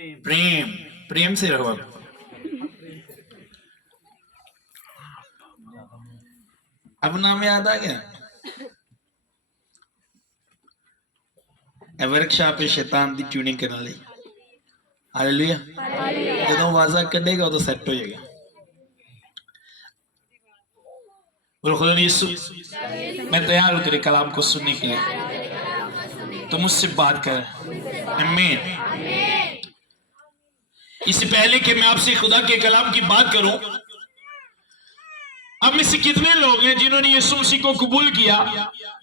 प्रेम, प्रेम से रहो आप। अब नाम याद आ गया? वर्कशॉप है शैतान दी ट्यूनिंग करने ਲਈ। हालेलुया। ਜਦੋਂ आवाज़ ਕੱਢੇਗਾ ਉਦੋਂ सेट हो जाएगा। और खुदा यीशु, मैं तैयार हूं तेरे कलाम को सुनने के लिए, तो मुझसे बात कर। आमीन। इससे पहले कि मैं आपसे खुदा के कलाम की बात करूं, अब में से कितने लोग हैं जिन्होंने यीशु मसीह को कबूल किया,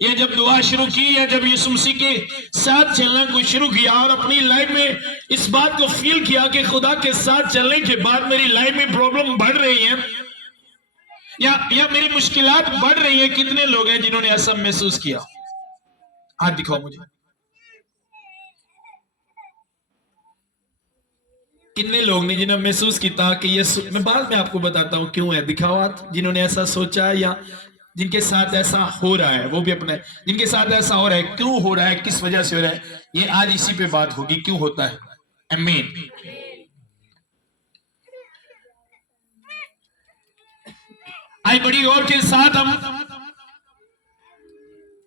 या जब दुआ शुरू की या जब यीशु मसीह के साथ चलना को शुरू किया और अपनी लाइफ में इस बात को फील किया कि खुदा के साथ चलने के बाद मेरी लाइफ में प्रॉब्लम बढ़ रही है या मेरी मुश्किलात बढ़ रही है? कितने लोग हैं जिन्होंने ऐसा महसूस किया? हाथ दिखाओ मुझे। कितने लोग ने जिन्होंने महसूस किया कि ये, मैं बाद में आपको बताता हूं क्यों है, दिखाओ हाथ जिन्होंने ऐसा सोचा या जिनके साथ ऐसा हो रहा है, वो भी अपने जिनके साथ ऐसा हो रहा है, क्यों हो रहा है, किस वजह से हो रहा है, ये आज इसी पे बात होगी, क्यों होता है। आमीन। आज बड़ी गौर के साथ हम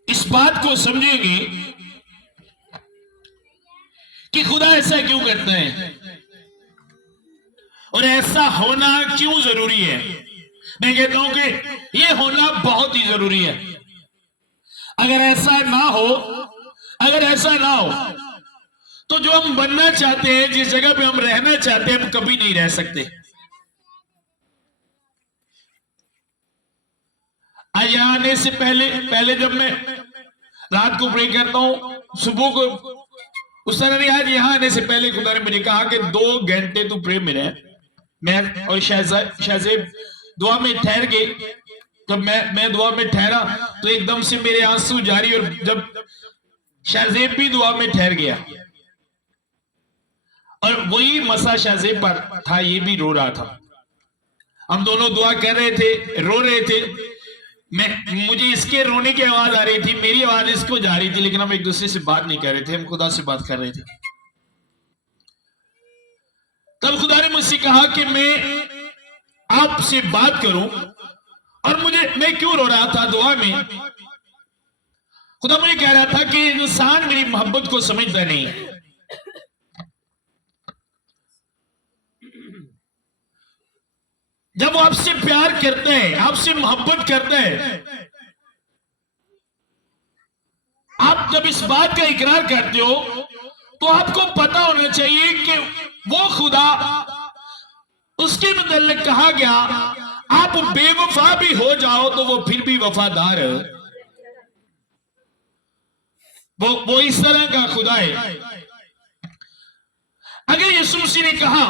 इस बात को समझेंगे कि खुदा ऐसा क्यों करता है और ऐसा होना क्यों जरूरी है। मैं कहता हूं कि यह होना बहुत ही जरूरी है। अगर ऐसा ना हो तो जो हम बनना चाहते हैं, जिस जगह पे हम रहना चाहते हैं, हम कभी नहीं रह सकते। आज यहां आने से पहले जब मैं रात को प्रे करता हूं, सुबह को उस तरह नहीं, आज यहां आने से पहले खुदा ने मुझे कहा कि 2 घंटे तू प्रे में रह। मैं और शाहजेब दुआ में ठहर गए। जब मैं दुआ में ठहरा तो एकदम से मेरे आंसू जारी, और जब शाहजेब भी दुआ में ठहर गया और वही मसा शाहजेब पर था, ये भी रो रहा था। हम दोनों दुआ कर रहे थे, रो रहे थे। मुझे इसके रोने की आवाज आ रही थी, मेरी आवाज इसको जा रही थी, लेकिन हम एक दूसरे से बात नहीं कर रहे थे, हम खुदा से बात कर रहे थे। तब खुदा ने मुझसे कहा कि मैं आपसे बात करूं, और मैं क्यों रो रहा था दुआ में? खुदा मुझे कह रहा था कि इंसान मेरी मोहब्बत को समझता नहीं। जब वो आपसे प्यार करते हैं, आपसे मोहब्बत करते हैं, आप जब इस बात का इकरार करते हो, तो आपको पता होना चाहिए कि वो खुदा, उसके मुतल्लिक कहा गया, आप बेवफा भी हो जाओ तो वो फिर भी वफादार है। वो इस तरह का खुदा है। अगर यीशु मसीह ने कहा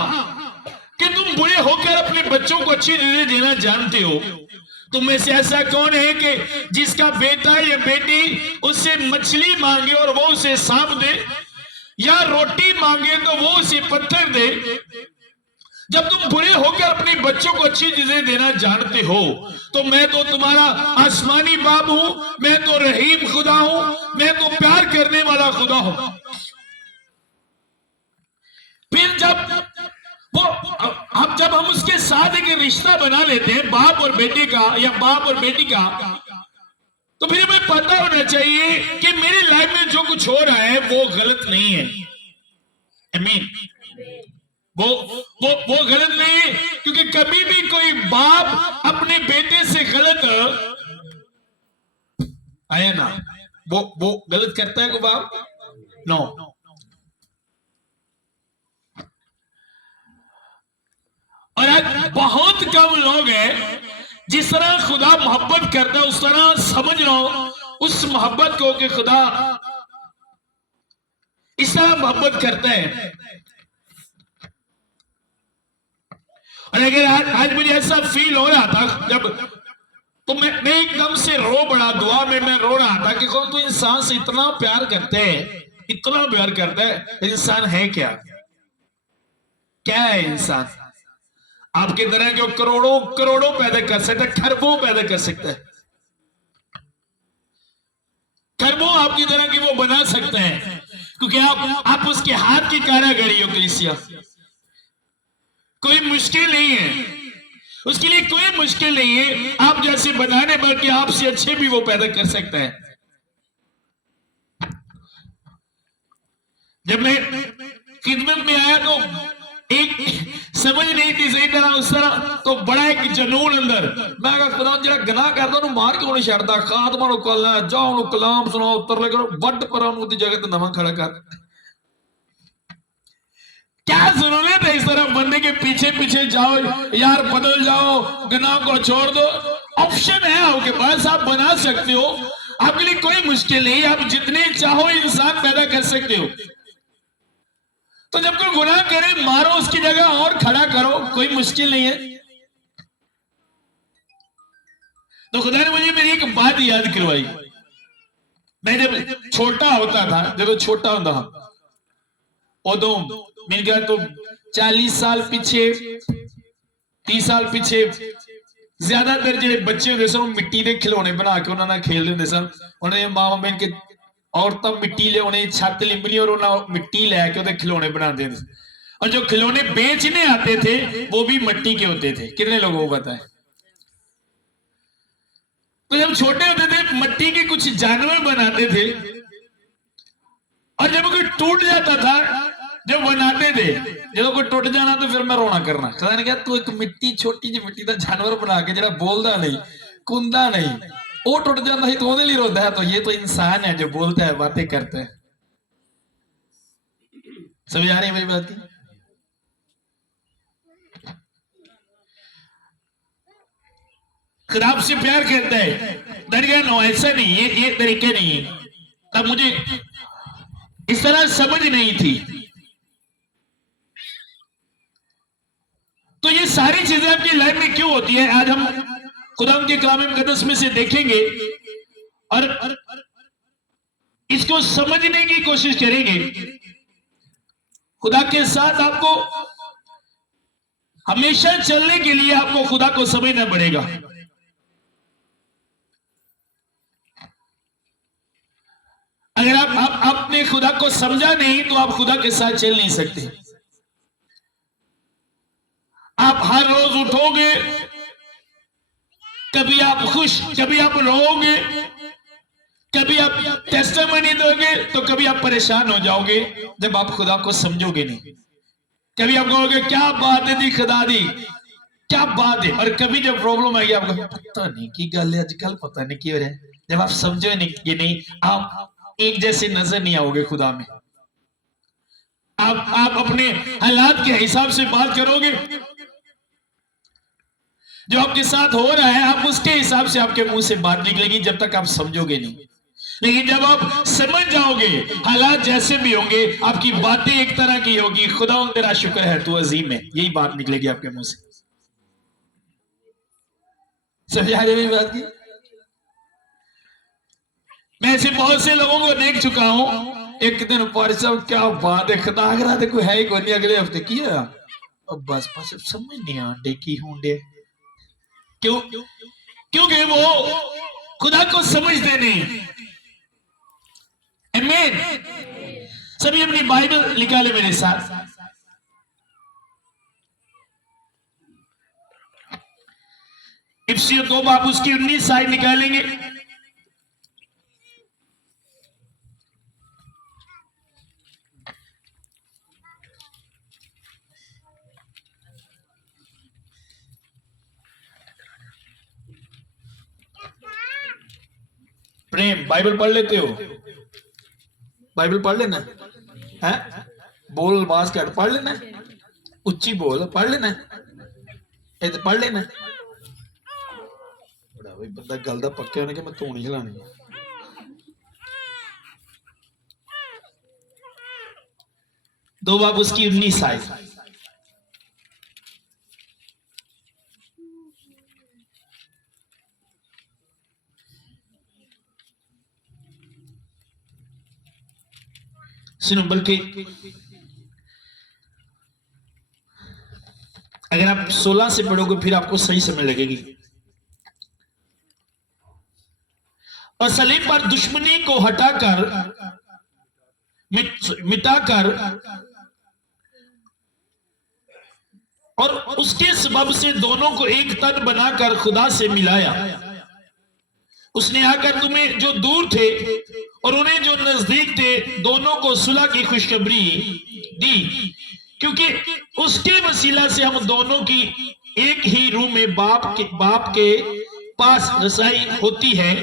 कि तुम बुरे होकर अपने बच्चों को अच्छी चीजें देना जानते हो, तुम में से ऐसा कौन है कि जिसका बेटा या बेटी उससे मछली मांगे और वो उसे सांप दे, या रोटी मांगे तो वो उसे पत्थर दे? जब तुम बुरे होकर अपने बच्चों को अच्छी चीजें देना जानते हो, तो मैं तो तुम्हारा आसमानी बाप हूं, मैं तो रहीम खुदा हूं, मैं तो प्यार करने वाला खुदा हूं। फिर जब हम उसके साथ एक रिश्ता बना लेते हैं, बाप और बेटे का या बाप और बेटी का, तो फिर हमें पता होना चाहिए कि मेरी लाइफ में जो कुछ हो रहा है वो गलत नहीं है। आमीन। वो गलत नहीं है, क्योंकि कभी भी कोई बाप अपने बेटे से गलत आया ना, वो गलत करता है कोई बाप? नो। और आज बहुत कम लोग हैं जिस तरह खुदा मोहब्बत करता है, उस तरह समझ लो उस मोहब्बत को कि खुदा इस तरह मोहब्बत करता है। और अगर आज मुझे ऐसा फील हो रहा था जब, तो मैं एकदम से रो पड़ा दुआ में। मैं रो रहा था कि कौन तो इंसान से इतना प्यार करते हैं, इतना प्यार करता है, इंसान है क्या? क्या है इंसान? आपके तरह के करोड़ों पैदा कर सकता है, खरबों पैदा कर सकता है, खरबों आपकी तरह की वो बना सकते हैं, क्योंकि आप उसके हाथ की कारागरी हो कलीसिया। कोई मुश्किल नहीं है उसके लिए, कोई मुश्किल नहीं है। आप जैसे बनाने, बल्कि आपसे अच्छे भी वो पैदा कर सकता है। जब मैं खिदमत में आया तो एक समझ नहीं थी सही तरह उस तरह, तो बड़ा एक जनून अंदर। मैं कहा खुदा जो गनाह करता ਉਹਨੂੰ मार क्यों नहीं छड़ता, खादमा ਨੂੰ कलना जाओ ਉਹਨੂੰ कलाम सुनाओ, उत्तर ले करो ਵੱਡ ਪਰਾਂ ਨੂੰ ਦੀ जगह ਤੇ नवा खड़ा कर। क्या जरूरत है इस तरह बनने के पीछे पीछे जाओ यार, बदल जाओ, गनाह को छोड़ दो। ऑप्शन है आपके पास, आप बना सकते हो, आपके लिए कोई मुश्किल नहीं। आप जितने चाहो इंसान पैदा कर सकते हो। तो जब कोई गुनाह करे मारो, उसकी जगह और खड़ा करो, कोई मुश्किल नहीं है। तो खुदा ने मुझे मेरी एक बात याद करवाई। मैं जब छोटा होता था, जब छोटा होता था उदों मैंने कहा तो 40 साल पीछे 30 साल पीछे ज्यादातर जो बच्चे होंगे सन मिट्टी के खिलौने बना के उन्होंने खेलते होंगे सन। उन्हें मामा बहन के औरतें मिट्टी ले उन्हें छत लिमनी और उन्हें मिट्टी लैके खिलौने बनाते थे। और जो खिलौने बेचने आते थे वो भी मिट्टी के होते थे। कितने लोगों को पता है? तो जब छोटे होते थे मिट्टी के कुछ जानवर बनाते थे, और जब कोई टूट जाता था जो बनाते थे, जो कोई टूट जाना तो फिर मैं रोना करना। खुदा ने कहा तू एक मिट्टी छोटी जी मिट्टी का जानवर बना के जरा बोलता नहीं कुंदा नहीं, वो टूट जाता है तो वो लिए रोता है। तो ये तो इंसान है जो बोलता है, बातें करता है। समझ आ रही है मेरी बात की? खुदा आपसे प्यार करता है। मैंने नो ऐसा नहीं, ये तरीके नहीं है। तब मुझे इस तरह समझ नहीं थी। तो ये सारी चीजें आपकी लाइफ में क्यों होती है, आज हम खुदा के कलाम मुकद्दस में से देखेंगे और इसको समझने की कोशिश करेंगे। खुदा के साथ आपको हमेशा चलने के लिए आपको खुदा को समझना पड़ेगा। अगर आप आपने खुदा को समझा नहीं तो आप खुदा के साथ चल नहीं सकते। आप हर रोज उठोगे, कभी आप खुश, कभी आप रोओगे, कभी आप टेस्टिमनी दोगे, तो कभी आप परेशान हो जाओगे जब आप खुदा को समझोगे नहीं। कभी आप कहोगे क्या बात है दी खुदा दी, क्या बात है। और कभी जब प्रॉब्लम आएगी आपको पता नहीं की गल है, आजकल पता नहीं क्यों है। जब आप समझो नहीं, आप एक जैसे नजर नहीं आओगे खुदा में। आप अपने हालात के हिसाब से बात करोगे, जो आपके साथ हो रहा है आप उसके हिसाब से आपके मुंह से बात निकलेगी, जब तक आप समझोगे नहीं। लेकिन जब आप समझ जाओगे, हालात जैसे भी होंगे, आपकी बातें एक तरह की होगी, खुदा तेरा शुक्र है तू अजीम है, यही बात निकलेगी आपके मुंह से। समझ आ रही मेरी बात की? मैं ऐसे बहुत से लोगों को देख चुका हूं। एक दिन पारी साहब क्या बात है, खतागरा तो कोई है ही कोई नहीं, अगले हफ्ते की है अब बस समझ नहीं आते की होंगे। क्यों? क्योंकि वो खुदा को समझते नहीं। आमीन। सभी अपनी बाइबल निकाले मेरे साथ। इफ्सियों 2 बाब उसकी 19 साइड निकालेंगे। प्रेम बाइबल पढ़ लेते हो? बाइबल पढ़ लेना है, बोल बास कट पढ़ लेना, उच्ची बोल पढ़ लेना, ये पढ़ लेना। बड़ा भाई बंदा गल दा पक्का होने के मैं धूनी हिलानी। 2 बाब उसकी 19 आयत। सुनो, बल्कि अगर आप 16 से पढ़ोगे फिर आपको सही समझ लगेगी। और सलीब पर दुश्मनी को हटाकर मिटाकर और उसके सबब से दोनों को एक तन बनाकर खुदा से मिलाया। उसने आकर तुम्हें जो दूर थे और उन्हें जो नजदीक थे दोनों को सुलह की खुशखबरी दी, क्योंकि उसके वसीला से हम दोनों की एक ही रूह में बाप के पास रसाई होती है।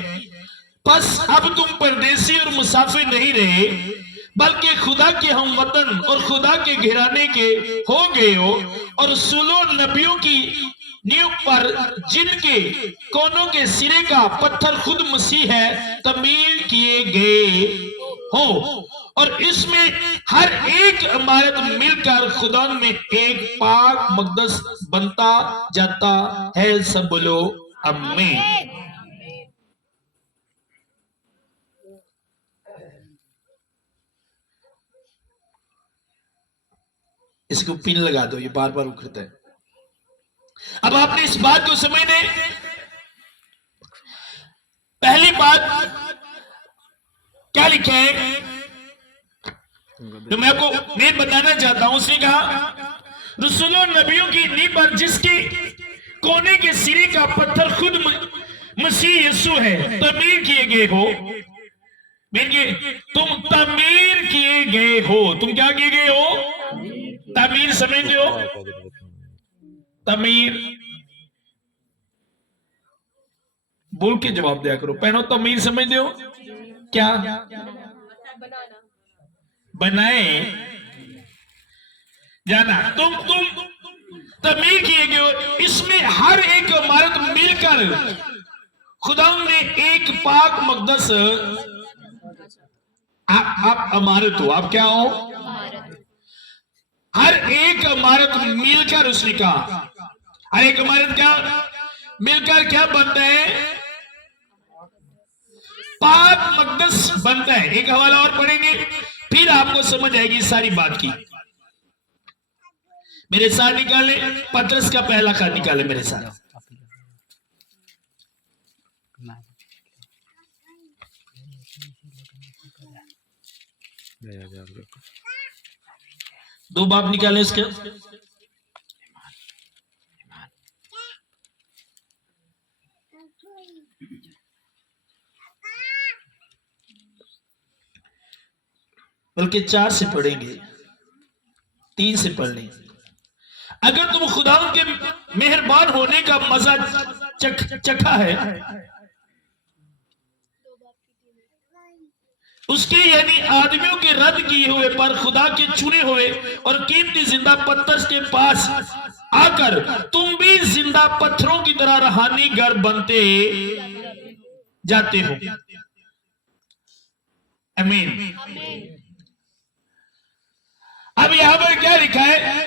बस अब तुम परदेसी और मुसाफिर नहीं रहे, बल्कि खुदा के हम वतन और खुदा के घराने के हो गए हो, और सुनो नबियों की नींव पर जिनके कोनों के सिरे का पत्थर खुद मसीह है तमीर किए गए हो, और इसमें हर एक इमारत मिलकर खुदा में एक पाक मकदस बनता जाता है। सब बोलो आमीन। इसको पिन लगा दो, ये बार बार उखड़ता है। अब आपने इस बात को समझने, पहली बात क्या लिखा है जो मैं आपको नहीं बताना चाहता हूं। उसने कहा रसूलों नबियों की नींव पर जिसके कोने के सिरे का पत्थर खुद मसीह यीशु है तमीर किए गए हो। तुम तमीर किए गए हो। तुम क्या किए गए हो? तमीर समझते हो? तमीर बोल के जवाब दिया करो। पहनो तमीर समझते हो क्या? बनाए जाना। तुम तमीर किए गए हो। इसमें हर एक इमारत मिलकर खुदा ने एक पाक मकदस, आप इमारत हो। आप क्या हो? हर एक इमारत मिलकर, उसने कहा हर एक इमारत क्या मिलकर क्या बनता है? पाक मकदस बनता है। एक हवाला और पढ़ेंगे फिर आपको समझ आएगी सारी बात की। मेरे साथ निकाले पतरस का पहला खत निकाले मेरे साथ। दो बाप निकाले इसके। बल्कि 4 से पढ़ेंगे, 3 से पढ़ लें। अगर तुम खुदा के मेहरबान होने का मजा चखा है, उसके यानी आदमियों के रद्द किए हुए पर खुदा के चुने हुए और कीमती जिंदा पत्थर के पास आकर तुम भी जिंदा पत्थरों की तरह रूहानी घर बनते जाते हो। आमीन। अब यहां पर क्या लिखा है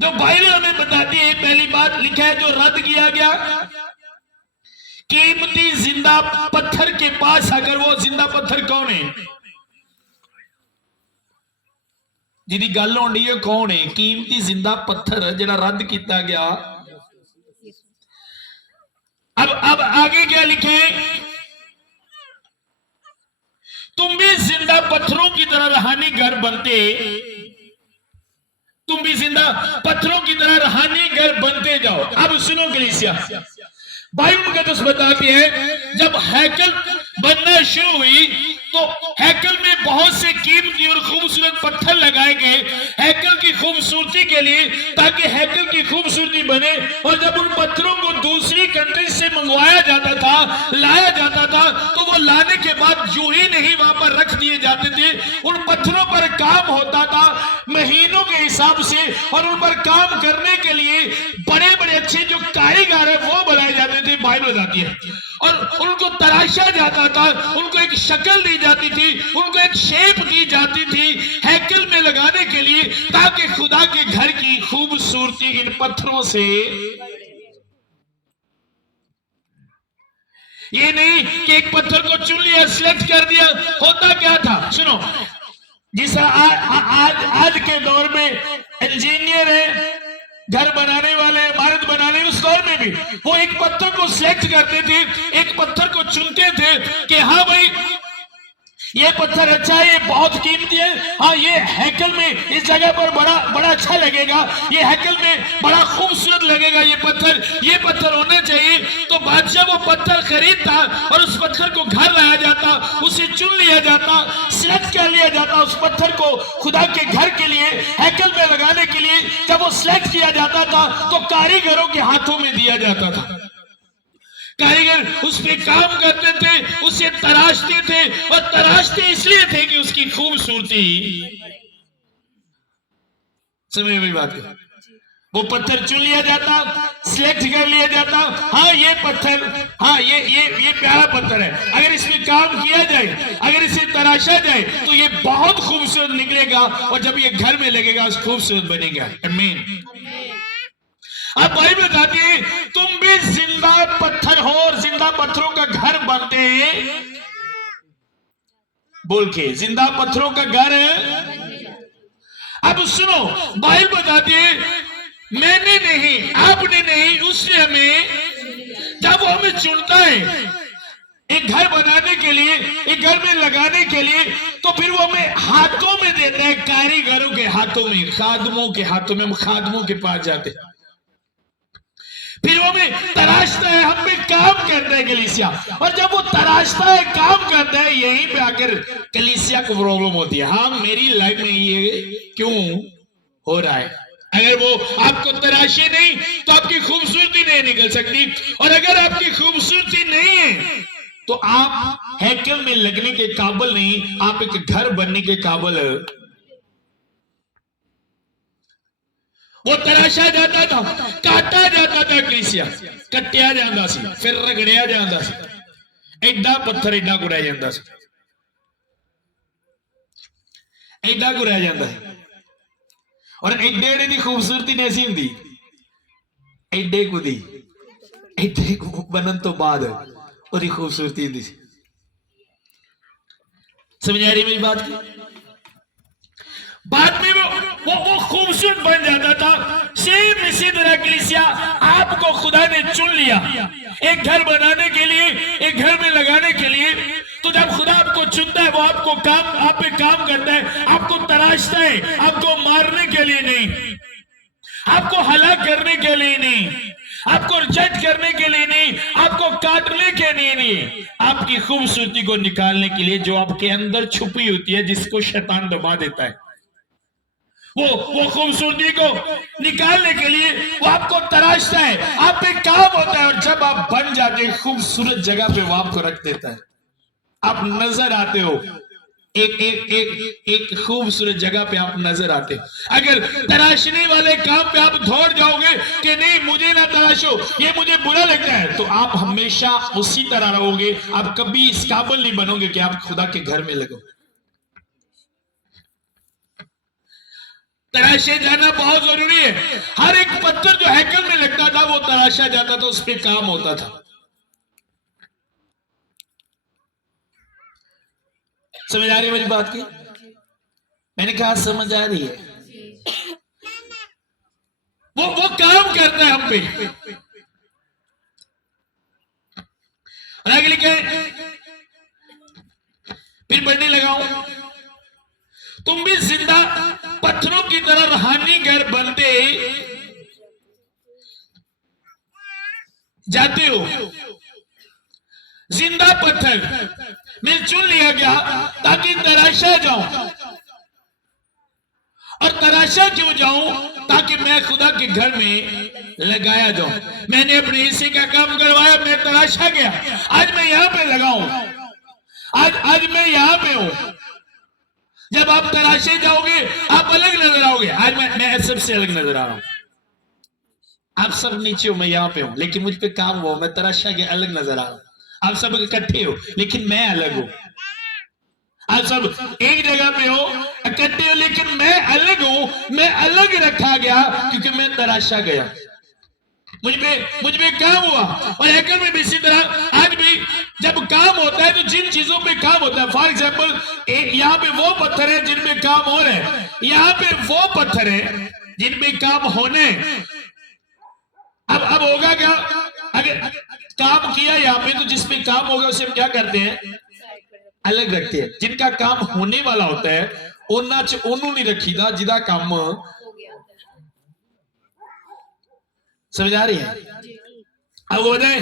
जो बाइबल हमें बताती है? पहली बात लिखा है जो रद्द किया गया कीमती जिंदा पत्थर के पास आकर। वो जिंदा पत्थर कौन है जिदी गल होनी है? कौन है कीमती जिंदा पत्थर जिहड़ा रद्द किया गया? अब आगे क्या लिखे? तुम भी जिंदा पत्थरों की तरह रूहानी घर बनते, तुम भी जिंदा पत्थरों की तरह रूहानी घर बनते जाओ। अब सुनो कलीसिया, बाइबल मुकद्दस बताती है जब हैकल बनना शुरू हुई तो हैकल में बहुत से कीमती और खूबसूरत पत्थर लगाए गए हैकल की खूबसूरती के लिए, ताकि हैकल की खूबसूरती बने। और जब उन पत्थरों को दूसरी कंट्री से मंगवाया जाता था, लाया जाता था, तो वो लाने के बाद यूं ही नहीं वहां पर रख दिए जाते थे। उन पत्थरों पर काम होता था महीनों के हिसाब से, और उन पर काम करने के लिए बड़े बड़े अच्छे जो कारीगर है वो बनाए जाते थे। बाइबल बताती है, और उनको तराशा जाता था, उनको एक शक्ल दी जाती थी, उनको एक शेप दी जाती थी हैकल में लगाने के लिए, ताकि खुदा के घर की खूबसूरती इन पत्थरों से। ये नहीं कि एक पत्थर को चुन लिया, सिलेक्ट कर दिया। होता क्या था सुनो, जिस आज के दौर में इंजीनियर है, घर बनाने वाले, इमारत बनाने, उस दौर में भी वो एक पत्थर को सिलेक्ट करते थे, एक पत्थर को चुनते थे कि हाँ भाई ये पत्थर अच्छा है, ये बहुत कीमती है। हाँ, ये हैकल में इस जगह पर बड़ा अच्छा लगेगा, ये हैकल में बड़ा खूबसूरत लगेगा ये पत्थर होना चाहिए। तो बादशाह वो पत्थर खरीदता और उस पत्थर को घर लाया जाता, उसे चुन लिया जाता, सिलेक्ट कर लिया जाता उस पत्थर को खुदा के घर के लिए, हैकल में लगाने के लिए। जब वो सिलेक्ट किया जाता था तो कारीगरों के हाथों में दिया जाता था। कारीगर उस पे काम करते थे, उसे तराशते थे, और तराशते इसलिए थे कि उसकी खूबसूरती। समझ में बात है? वो पत्थर चुन लिया जाता, सिलेक्ट कर लिया जाता। हाँ, ये पत्थर, हाँ ये प्यारा पत्थर है, अगर इसमें काम किया जाए, अगर इसे तराशा जाए तो ये बहुत खूबसूरत निकलेगा, और जब ये घर में लगेगा खूबसूरत बनेगा। आमीन। अब भाई बताती है, तुम भी जिंदा पत्थर हो और जिंदा पत्थरों का घर बनते हैं। बोल के, जिंदा पत्थरों का घर है। अब सुनो, बाइबल बताती है, मैंने नहीं, आपने नहीं, उसने हमें, जब वो हमें चुनता है एक घर बनाने के लिए, एक घर में लगाने के लिए, तो फिर वो हमें हाथों में देता है, कारीगरों के हाथों में, खादमों के हाथों में। हम खादमों के पास जाते, फिर वो हमें तराशता है, हम पे काम करता है कलीसिया। और जब वो तराशता है, काम करता है, यहीं पे आकर कलीसिया को प्रॉब्लम होती है। हाँ, मेरी लाइफ में ये क्यों हो रहा है? अगर वो आपको तराशे नहीं तो आपकी खूबसूरती नहीं निकल सकती, और अगर आपकी खूबसूरती नहीं है तो आप हैकल में लगने के काबिल नहीं, आप एक घर बनने के काबिल। वो तराशा जाता था, काटा जाता था, कलीसिया कट्टिया जाता सी, फिर रगड़िया जाता सी, एडा पत्थर एडा गुराया जाता सी, एडा गुराया जाता है। और एडे एडे की खूबसूरती नहीं सी हुंदी, एडे कुदी एडे बनन तो बाद उसकी खूबसूरती हुंदी सी। समझ आ रही मेरी बात की? बाद में वो खूबसूरत बन जाता था। सेम इसी तरह कलीसिया, आपको खुदा ने चुन लिया एक घर बनाने के लिए, एक घर में लगाने के लिए। तो जब खुदा आपको चुनता है, वो आपको काम, आप पे काम करता है, आपको तराशता है, आपको मारने के लिए नहीं, आपको हलाक करने के लिए नहीं, आपको रिजेक्ट करने के लिए नहीं, आपको काटने के लिए नहीं, आपकी खूबसूरती को निकालने के लिए, जो आपके अंदर छुपी होती है, जिसको शैतान दबा देता है। वो खूबसूरती को निकालने के लिए वो आपको तराशता है, आप पे काम होता है, और जब आप बन जाते हैं खूबसूरत जगह पे, वो आपको रख देता है। आप नजर आते हो, एक खूबसूरत जगह पे आप नजर आते हो। अगर तराशने वाले काम पे आप दौड़ जाओगे कि नहीं, मुझे ना तराशो, ये मुझे बुरा लगता है, तो आप हमेशा उसी तरह रहोगे। आप कभी इस काबिल नहीं बनोगे कि आप खुदा के घर में लगो। तराशे जाना बहुत जरूरी है। हर एक पत्थर जो हैकल में लगता था, वो तराशा जाता था, उस पर काम होता था। समझ आ रही है मेरी बात की? मैंने कहा समझ आ रही है। वो काम करता है हम पे। और आगे लिखा है, फिर पढ़ने लगाऊं, तुम भी जिंदा पत्थरों की तरह रूहानी घर बनते जाते हो। जिंदा पत्थर में चुन लिया गया ताकि तराशा जाऊं, और तराशा क्यों जाऊं? ताकि मैं खुदा के घर में लगाया जाऊं। मैंने अपने हिस्से का काम करवाया, मैं तराशा गया, आज मैं यहां पे लगाऊं, आज मैं यहां पे हूं। जब आप तराशे जाओगे, आप अलग नजर आओगे। आज मैं सबसे अलग नजर आ रहा हूं, आप सब नीचे हो, मैं यहां पे हूं, लेकिन मुझ पे काम हुआ, मैं तराशा के अलग नजर आ रहा हूं। आप सब इकट्ठे हो, लेकिन मैं अलग हूं। आप सब एक जगह पे हो, इकट्ठे हो, लेकिन मैं अलग हूं। मैं अलग रखा गया क्योंकि मैं तराशा गया, मुझ पे काम हुआ। और हैकल में भी इसी तरह आज भी जब काम होता है, तो जिन चीजों पे काम होता है, फॉर एग्जाम्पल यहाँ पे वो पत्थर है जिन पे काम हो रहे हैं, यहाँ पे वो पत्थर है जिन पे काम होने। अब होगा क्या? अगर काम किया यहाँ पे, तो जिस पे काम होगा उसे हम क्या करते हैं? अलग रखते हैं। जिनका काम होने वाला होता है ਉਹਨਾਂ ਚ ਉਹਨੂੰ नहीं रखीदा जिदा काम समझ आ रही है। अब बताएं,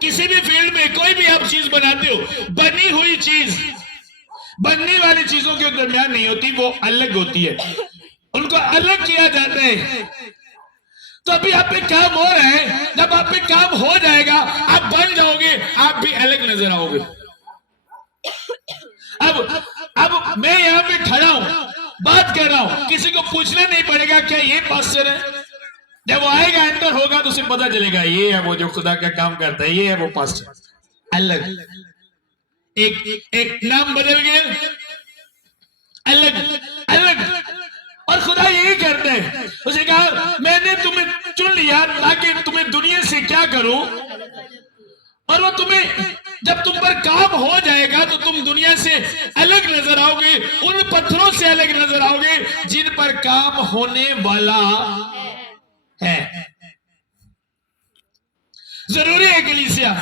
किसी भी फील्ड में कोई भी आप चीज बनाते हो, बनी हुई चीज बनने वाली चीजों के दरमियान नहीं होती, वो अलग होती है, उनको अलग किया जाता है। तो अभी आप पे काम हो रहा है, जब आप पे काम हो जाएगा आप बन जाओगे, आप भी अलग नजर आओगे। अब मैं यहां पे खड़ा हूं, बात कर रहा हूं, किसी को पूछना नहीं पड़ेगा क्या ये पास्टर है। जब वो आएगा एंटर होगा तो उसे पता चलेगा ये है वो जो खुदा का काम करता है, ये है वो पास्टर। अलग एक नाम बदल गया, अलग अलग। और खुदा यही करता है, उसे कहा मैंने तुम्हें चुन लिया ताकि तुम्हें दुनिया से क्या करूं, और वो तुम्हें जब तुम पर काम हो जाएगा तो तुम दुनिया से अलग नजर आओगे, उन पत्थरों से अलग नजर आओगे जिन पर काम होने वाला है। जरूरी है कलीसिया,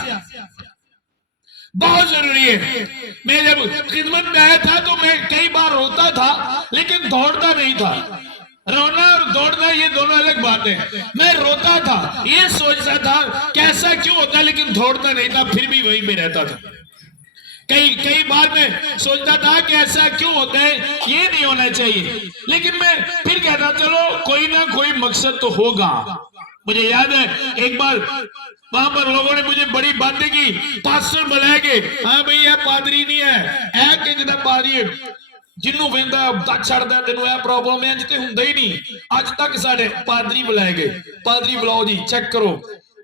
बहुत जरूरी है। मैं जब खिदमत में आया था तो मैं कई बार रोता था लेकिन दौड़ता नहीं था। रोना और दौड़ना ये दोनों अलग बातें हैं। मैं रोता था, ये सोचता था कैसा क्यों होता, लेकिन दौड़ता नहीं था, फिर भी वहीं पे रहता था। कई बार मैं सोचता था कि ऐसा क्यों होता है, ये नहीं होना चाहिए, लेकिन मैं फिर कहता चलो कोई ना कोई मकसद तो होगा। मुझे याद है एक बार वहां पर लोगों ने मुझे बड़ी बातें की, पास्टर बुलाए गए, हाँ भैया पादरी नहीं है, कि जिदा पादरी है जिन्हों वेंदा दच छड़दा तेनों यह प्रॉब्लम है, इंज ते हुंदा ही नहीं। अज तक साडे पादरी बुलाए गए, पादरी बुलाओ जी चेक करो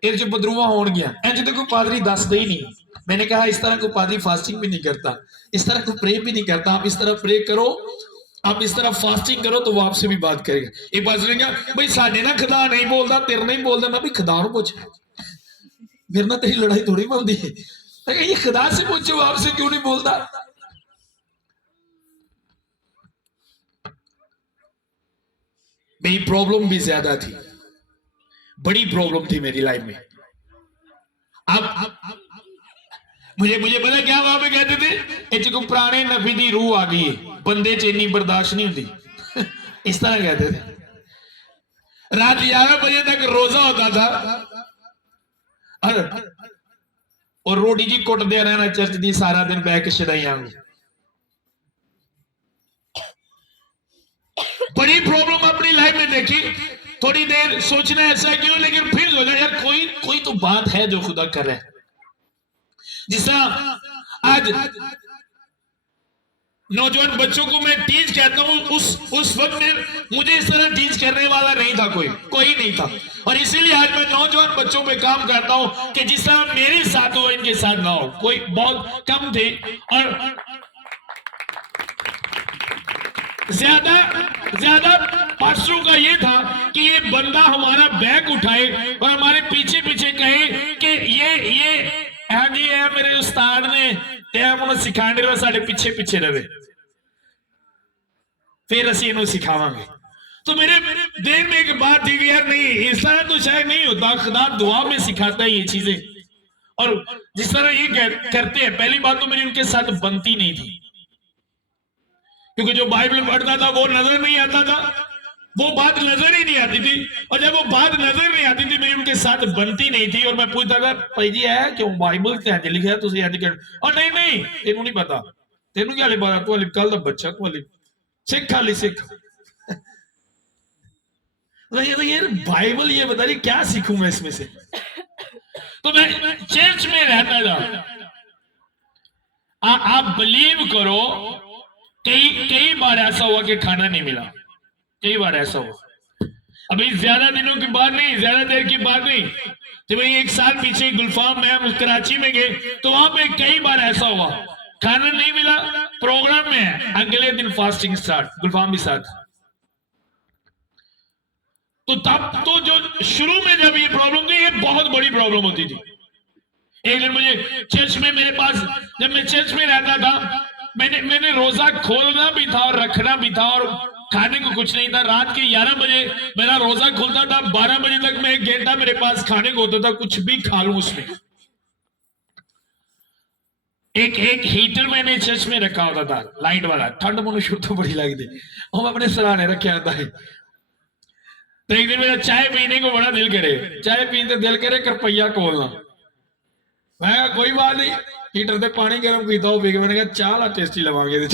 इस बदरूआ हो गया, इंज तो कोई पादरी दसदा ही नहीं। मैंने कहा इस तरह कोई पादरी फास्टिंग भी नहीं करता, इस तरह कोई प्रे भी नहीं करता। आप इस तरह प्रे करो, आप इस तरह फास्टिंग करो तो वो आपसे भी बात करेगा। एक बात सुनेगा भाई साडे ना खुदा नहीं बोलता, तेरे नहीं बोलता। मैं भी खुदा को पूछ, मेरे ना तेरी लड़ाई थोड़ी बनती है, ये खुदा से पूछो आपसे क्यों नहीं बोलता। मेरी प्रॉब्लम भी ज्यादा थी, बड़ी प्रॉब्लम थी मेरी लाइफ में। अब मुझे पता क्या वहां पे कहते थे, इस को पुराने नबी की रूह आ गई है, बंदे च इन्नी बर्दाश्त नहीं होती। इस तरह कहते थे। रात 11 बजे तक रोजा होता था और रोटी जी कुटदे रहना चर्च की सारा दिन बह के छड़ाइया। बड़ी प्रॉब्लम अपनी लाइफ में देखी, थोड़ी देर सोचना ऐसा क्यों, लेकिन फिर सोचा यार कोई तो बात है जो खुदा कर रहा है। जिस तरह आज नौजवान बच्चों को मैं टीच कहता हूं, उस वक्त में मुझे इस तरह टीच करने वाला नहीं था, कोई नहीं था। और इसीलिए आज मैं नौजवान बच्चों पे काम करता हूं कि जिस तरह मेरे साथ हो इनके साथ ना हो। कोई बहुत कम थे और ज्यादा पास्टरों का ये था कि ये बंदा हमारा बैग उठाए और हमारे पीछे पीछे कहे कि ये है मेरे उस्ताद ने सिखाने रहा, साढ़े पीछे पीछे रहे, फिर असी इन्हों सिखावांगे। तो मेरे देर में एक बात थी कि यार नहीं, इस तरह तो शायद नहीं होता, खुदा दुआ में सिखाता है ये चीजें। और जिस तरह ये करते हैं, पहली बात तो मेरी उनके साथ बनती नहीं थी, क्योंकि जो बाइबल पढ़ता था वो नजर नहीं आता था, वो बात नजर ही नहीं आती थी। और जब वो बात नजर नहीं आती थी, मेरी उनके साथ बनती नहीं थी। और मैं पूछता था भाई जी है क्यों बाइबल से इंज लिखा तुझे इंज कर, और नहीं तेनू नहीं पता, तेनू क्या पता, तू अली कल का बच्चा, तू अली सिख, खाली सिख। यार बाइबल ये बता रही, क्या सीखूं मैं इसमें से। तो मैं चर्च में रहता था, आप बिलीव करो कई बार ऐसा हुआ कि खाना नहीं मिला, कई बार ऐसा हुआ। अभी ज्यादा दिनों की बात नहीं, ज्यादा देर की बात नहीं, तो भाई एक साल पीछे गुलफाम में हम कराची में गए तो वहां पे कई बार ऐसा हुआ खाना नहीं मिला, प्रोग्राम में है, अगले दिन फास्टिंग स्टार्ट, गुलफाम भी साथ। तो तब तो जो शुरू में जब ये प्रॉब्लम थी, ये बहुत बड़ी प्रॉब्लम होती थी। एक दिन मुझे चर्च में, मेरे पास जब मैं चर्च में रहता था, मैंने रोजा खोलना भी था और रखना भी था और खाने को कुछ नहीं था। रात के 11 बजे मेरा रोजा खुलता था, 12 बजे तक मैं 1 घंटा मेरे पास खाने को होता था, कुछ भी खा लूं उसमें। एक एक हीटर मैंने चर्च में रखा होता था, लाइट वाला। ठंड मुझे शुरू तो बड़ी लगती, और मैं अपने सराहने रखे होता है। तो एक दिन मेरा चाय पीने को बड़ा दिल करे, चाय पीते दिल करे रुपया खोलना। मैं कहा कोई बात नहीं, हीटर से पानी गर्म पीता हो, पी के मैंने कहा चाह ला टेस्टी लवांगे।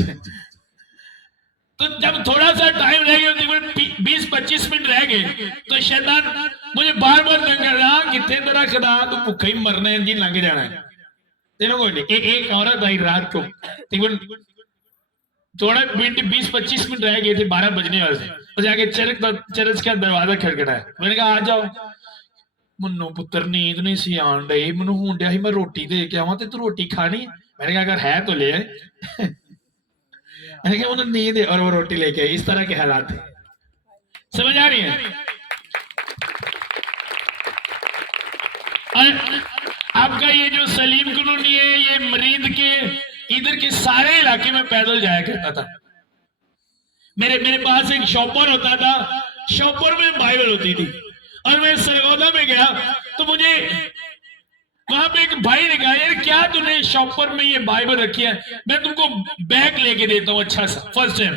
तो जब थोड़ा सा टाइम रह गया, तकरीबन 20-25 मिनट रह गए, तो शैतान मुझे बार बार तंग कर रहा, कितने तरह खुदा तू भूखा ही मरना है जी, लंघ जाना है तेनों को नहीं। एक औरत आई रात को, तकरीबन थोड़ा मिनट 20-25 मिनट रह गए थे, 12 बजने वाले थे, और जाके चर्च का दरवाजा खटखटाया। मैंने कहा आ जाओ। मनु पुत्र नींद नहीं सी आन रही, मैनू होन डया मैं रोटी दे के आवा, तू रोटी खानी? मैंने कहा अगर है तो ले। मैंने कहा उन्हें नींद है और वो रोटी लेके आई। इस तरह के हालात है, समझ आ रही है? आपका ये जो सलीम कॉलोनी है, ये मरीद के इधर के सारे इलाके में पैदल जाया करता था। मेरे पास एक शॉपर होता था, शॉपर में बाइबल होती थी, और मैं सरगोदा में गया तो मुझे वहां पे एक भाई ने कहा यार क्या तूने शॉपर में ये बाइबल रखी है, मैं तुमको बैग लेके देता हूँ अच्छा सा फर्स्ट टाइम।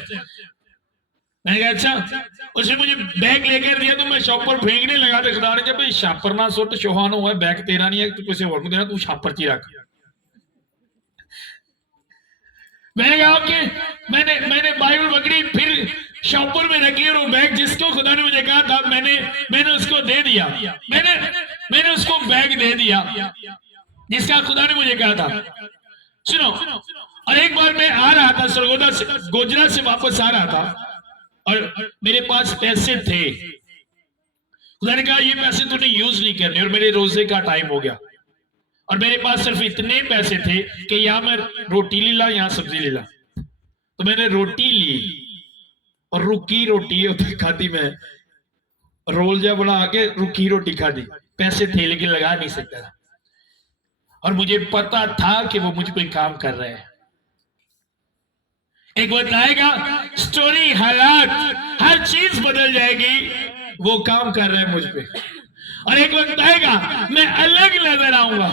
मैंने कहा अच्छा। उसने मुझे बैग लेकर दिया तो मैं शॉपर फेंकने लगा, तो खुदा ने कहा भाई शॉपर ना सुट, चौहान हुआ बैग तेरा नहीं है, तू किसी और को देना, तू शॉपर ची रख। मैंने कहा ओके। मैंने बाइबल पकड़ी, फिर शॉपर में रखी, और वो बैग जिसको खुदा ने मुझे कहा था मैंने उसको दे दिया। मैंने उसको बैग दे दिया जिसका खुदा ने मुझे कहा था। सुनो, और एक बार मैं आ रहा था सरगोदा से, गोजरा से वापस आ रहा था, और मेरे पास पैसे थे। खुदा ने कहा ये पैसे तूने यूज नहीं करने, और मेरे रोजे का टाइम हो गया, और मेरे पास सिर्फ इतने पैसे थे कि यहां मैं रोटी ले ला, यहां सब्जी ले ला। तो मैंने रोटी ली, और रुकी रोटी खाती, मैं रोल जा बना के रुकी रोटी खाती। पैसे थे लेकिन लगा नहीं सकता था, और मुझे पता था कि वो मुझ पे काम कर रहे हैं। एक वक्त आएगा, स्टोरी, हालात, हर चीज बदल जाएगी, वो काम कर रहे हैं मुझ पे। और एक वक्त आएगा मैं अलग नजर आऊंगा।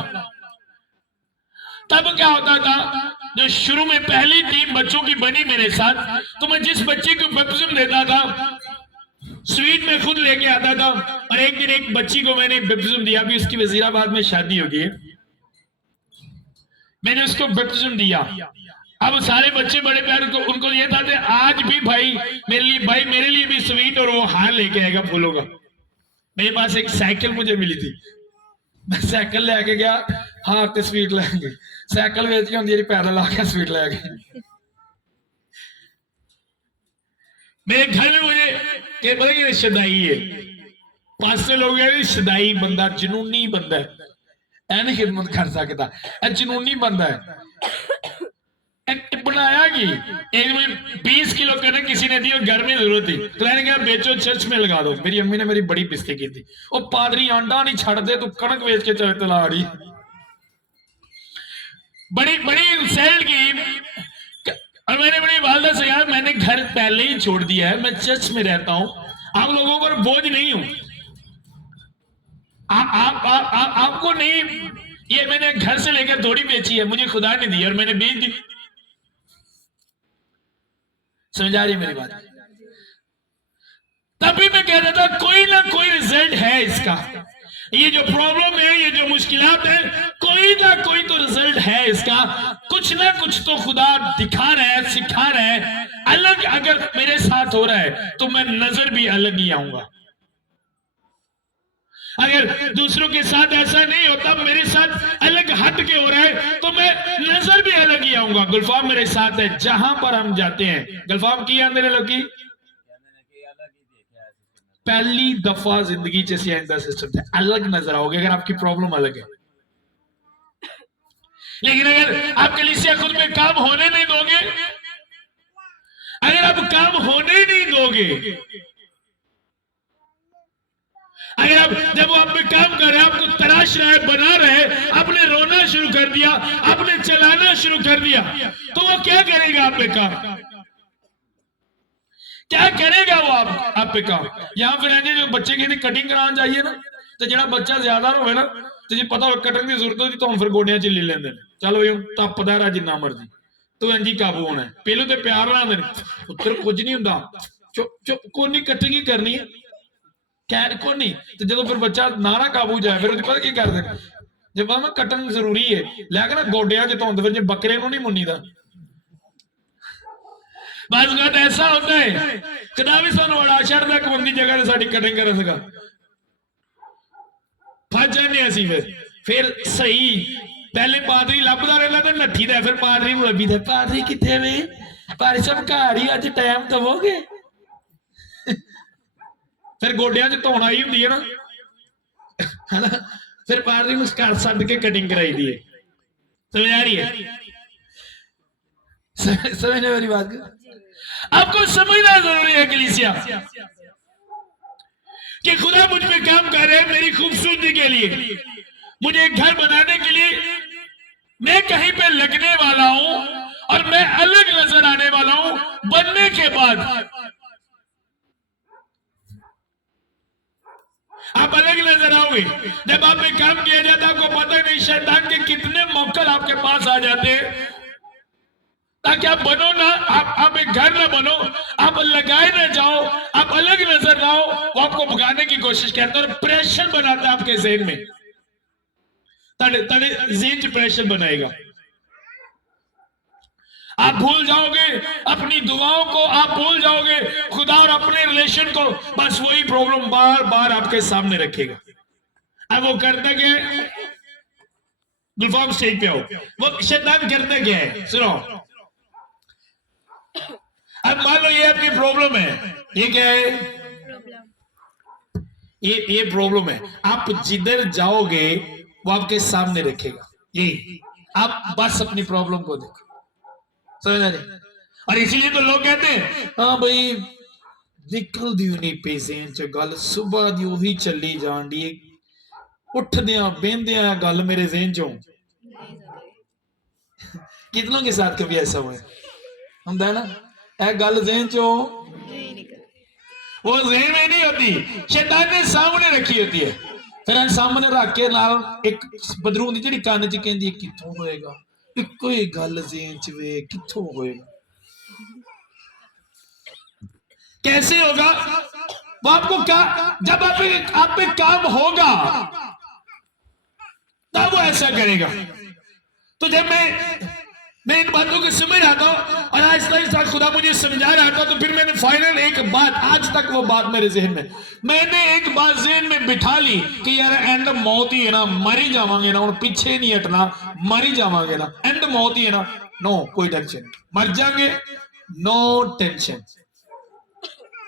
तब क्या होता था, जो शुरू में पहली टीम बच्चों की बनी मेरे साथ, तो मैं जिस बच्चे को बैप्टिज्म देता था, स्वीट में खुद लेके आता था, और एक दिन एक बच्ची को मैंने बैप्टिज्म दिया, भी उसकी वजीराबाद में शादी होगी, मैंने उसको बैप्टिज्म दिया। अब सारे बच्चे बड़े प्यार उनको ये था, आज भी भाई मेरे लिए भी स्वीट और वो हार लेके आएगा फूलों का। मेरे पास एक साइकिल मुझे मिली थी, मैं साइकिल लेके गया, हार ते स्वीट लेंगे, साइकिल बेच के होंगी पैदल आके स्वीट ले गए। मेरे घर में मुझे पता कि शदाई है, पास लोग शदाई बंदा, जनूनी बंदा है, ऐ नहीं खिदमत कर सकता, जनूनी बंदा है। बनाया कि एक में 20 किलो कनक किसी ने दी और घर में जरूरत थी, तो मैंने कहा बेचो चर्च में लगा दो। मेरी अम्मी ने मेरी बड़ी बेइज्जती की थी, और पादरी आंडा नहीं छड़ दे, तू कनक बेच के चर्च ला रही, बड़ी इंसल्ट की। और मैंने बड़ी वालदा से कहा मैंने घर पहले ही छोड़ दिया है, मैं चर्च में रहता हूं, आप लोगों पर बोझ नहीं हूं, आपको नहीं, ये मैंने घर से लेकर थोड़ी बेची है, मुझे खुदा ने दी और मैंने बेच दी। समझ आ रही मेरी बात? तभी मैं कह रहा था कोई ना कोई रिजल्ट है इसका, ये जो प्रॉब्लम है, ये जो मुश्किलात है, कोई ना कोई तो रिजल्ट है इसका, कुछ ना कुछ तो खुदा दिखा रहा है, सिखा रहा है। अलग अगर मेरे साथ हो रहा है तो मैं नजर भी अलग ही आऊंगा, अगर दूसरों के साथ ऐसा नहीं होता, मेरे साथ अलग हट के हो रहा है, तो मैं नजर भी अलग ही आऊंगा। गुलफाम मेरे साथ है, जहां पर हम जाते हैं। गुलफाम की मेरे लोग की पहली दफा जिंदगी च सिस्टम से अलग नजर आओगे अगर आपकी प्रॉब्लम अलग है। लेकिन अगर आप कलीसिया खुद में काम होने नहीं दोगे, अगर आप काम होने नहीं दोगे, अगर आप जब वो आप पे काम कर रहे हैं, आपको तराश रहा है, बना रहे, आपने रोना शुरू कर दिया, आपने चलाना शुरू कर दिया, तो वो क्या करेगा आप पे काम? क्या करेगा वो आप पे काम? यहां फिर जो बच्चे की कटिंग कराने जाइए ना, तो जरा बच्चा ज्यादा हो ना, ਤੇ ਜੇ ਪਤਾ ਹੋਵੇ ਕਟਣ ਦੀ ਜ਼ਰੂਰਤ ਹੋਈ ਤਾਂ ਹੁਣ ਫਿਰ ਗੋਡਿਆਂ 'ਚ ਲੈ ਲੈਂਦੇ ਨੇ, ਚੱਲ ਬਈ ਹੁਣ ਟੱਪਦਾ ਰਹਾ ਜਿੰਨਾ ਮਰਜ਼ੀ, ਤੂੰ ਇੰਝ ਹੀ ਕਾਬੂ ਹੋਣਾ। ਪਹਿਲੋਂ ਤੇ ਪਿਆਰ ਨਾਲ ਆਉਂਦੇ ਨੇ, ਪੁੱਤਰ ਕੁਝ ਨਹੀਂ ਹੁੰਦਾ, ਚੁੱਪ ਚੁੱਪ, ਕੋਈ ਨਹੀਂ, ਕਟਿੰਗ ਹੀ ਕਰਨੀ ਹੈ, ਕਹਿ ਕੋਈ ਨਹੀਂ। ਤੇ ਜਦੋਂ ਫਿਰ ਬੱਚਾ ਨਾ ਕਾਬੂ ਜਾਏ, ਫਿਰ ਉਹਦੀ ਪਤਾ ਕੀ ਕਰਦੇ, ਜੇ ਪਤਾ ਮੈਂ ਕਟਣ ਜ਼ਰੂਰੀ ਹੈ, ਲੈ ਕੇ ਨਾ ਗੋਡਿਆਂ 'ਚ ਧੁੰਦ, ਫਿਰ ਜੇ ਬੱਕਰੇ ਨੂੰ ਨਹੀਂ ਮੁੰਨੀ ਦਾ। बस बात ऐसा होता है, खुदा भी सानू बड़ा छड़दा कि बंदी जगह साडी कटिंग कर सका, फस जाने असीं। फिर सही पहले पादरी लभदा रहिंदा ते नट्ठी दा, फिर पादरी नूं लभी दा, पादरी किथे वे, पादरी साहब घर ही, अज टाइम दवोगे। फिर गोडियां च धौण आई हुंदी है ना, फिर पादरी नूं घर सद के कटिंग कराई दी है। समझ आ रही है? समझने वाली बात आपको समझना जरूरी है कलीसिया, कि खुदा मुझ पे काम कर रहे हैं मेरी खूबसूरती के लिए, मुझे एक घर बनाने के लिए। मैं कहीं पे लगने वाला हूं और मैं अलग नजर आने वाला हूं बनने के बाद। आप अलग नजर आओगे जब आप पे काम किया जाता है, आपको पता नहीं शैतान के कितने मौके आपके पास आ जाते हैं, ताकि आप बनो ना, आप एक घर ना बनो, आप लगाए ना जाओ, आप अलग नजर ना हो, वो आपको भगाने की कोशिश करता है और प्रेशर बनाता है आपके ज़हन में, तड़े ज़हन च प्रेशर बनाएगा। आप भूल जाओगे अपनी दुआओं को, आप भूल जाओगे खुदा और अपने रिलेशन को, बस वही प्रॉब्लम बार बार आपके सामने रखेगा। अब वो करता क्या है, गुलफाम स्टेज पे आओ, वो शैतान करता क्या है सुनो। अब मान लो ये आपकी प्रॉब्लम है, ये क्या है, ये प्रॉब्लम है, आप जिधर जाओगे वो आपके सामने रखेगा, ये आप बस अपनी प्रॉब्लम को देखो। समझ रहे? और इसीलिए तो लोग कहते हैं हाँ भाई निकल दी नहीं पे ज़हन च गल, सुबह दी वही चली जान दी, उठदिया बेंदिया गल मेरे ज़हन चों। कितनों के साथ कभी ऐसा हुआ है ना, एक गल ज़हन चो, वो ज़हन में नहीं होती, शैतान ने सामने रखी होती है। फिर सामने रख के नाल एक बदरू दी जिहड़ी कान च कहंदी है कित्थों होएगा, इक्को ही गल ज़हन च वे कित्थों होएगा, कैसे होगा वो आपको जब आप पे काम होगा तब वो ऐसा करेगा। तो जब मैं इन बातों को समझ आता हूं और आज खुदा मुझे समझा रहा था, तो फिर मैंने फाइनल एक बात, आज तक वो बात मेरे जहन में, मैंने एक बात जहन में बिठा ली कि यार एंड मौत ही है ना, मर ही जावांगे ना, और पीछे नहीं हटना, मर ही जावांगे ना, एंड मौत ही है ना, नो कोई टेंशन, मर जाएंगे नो टेंशन,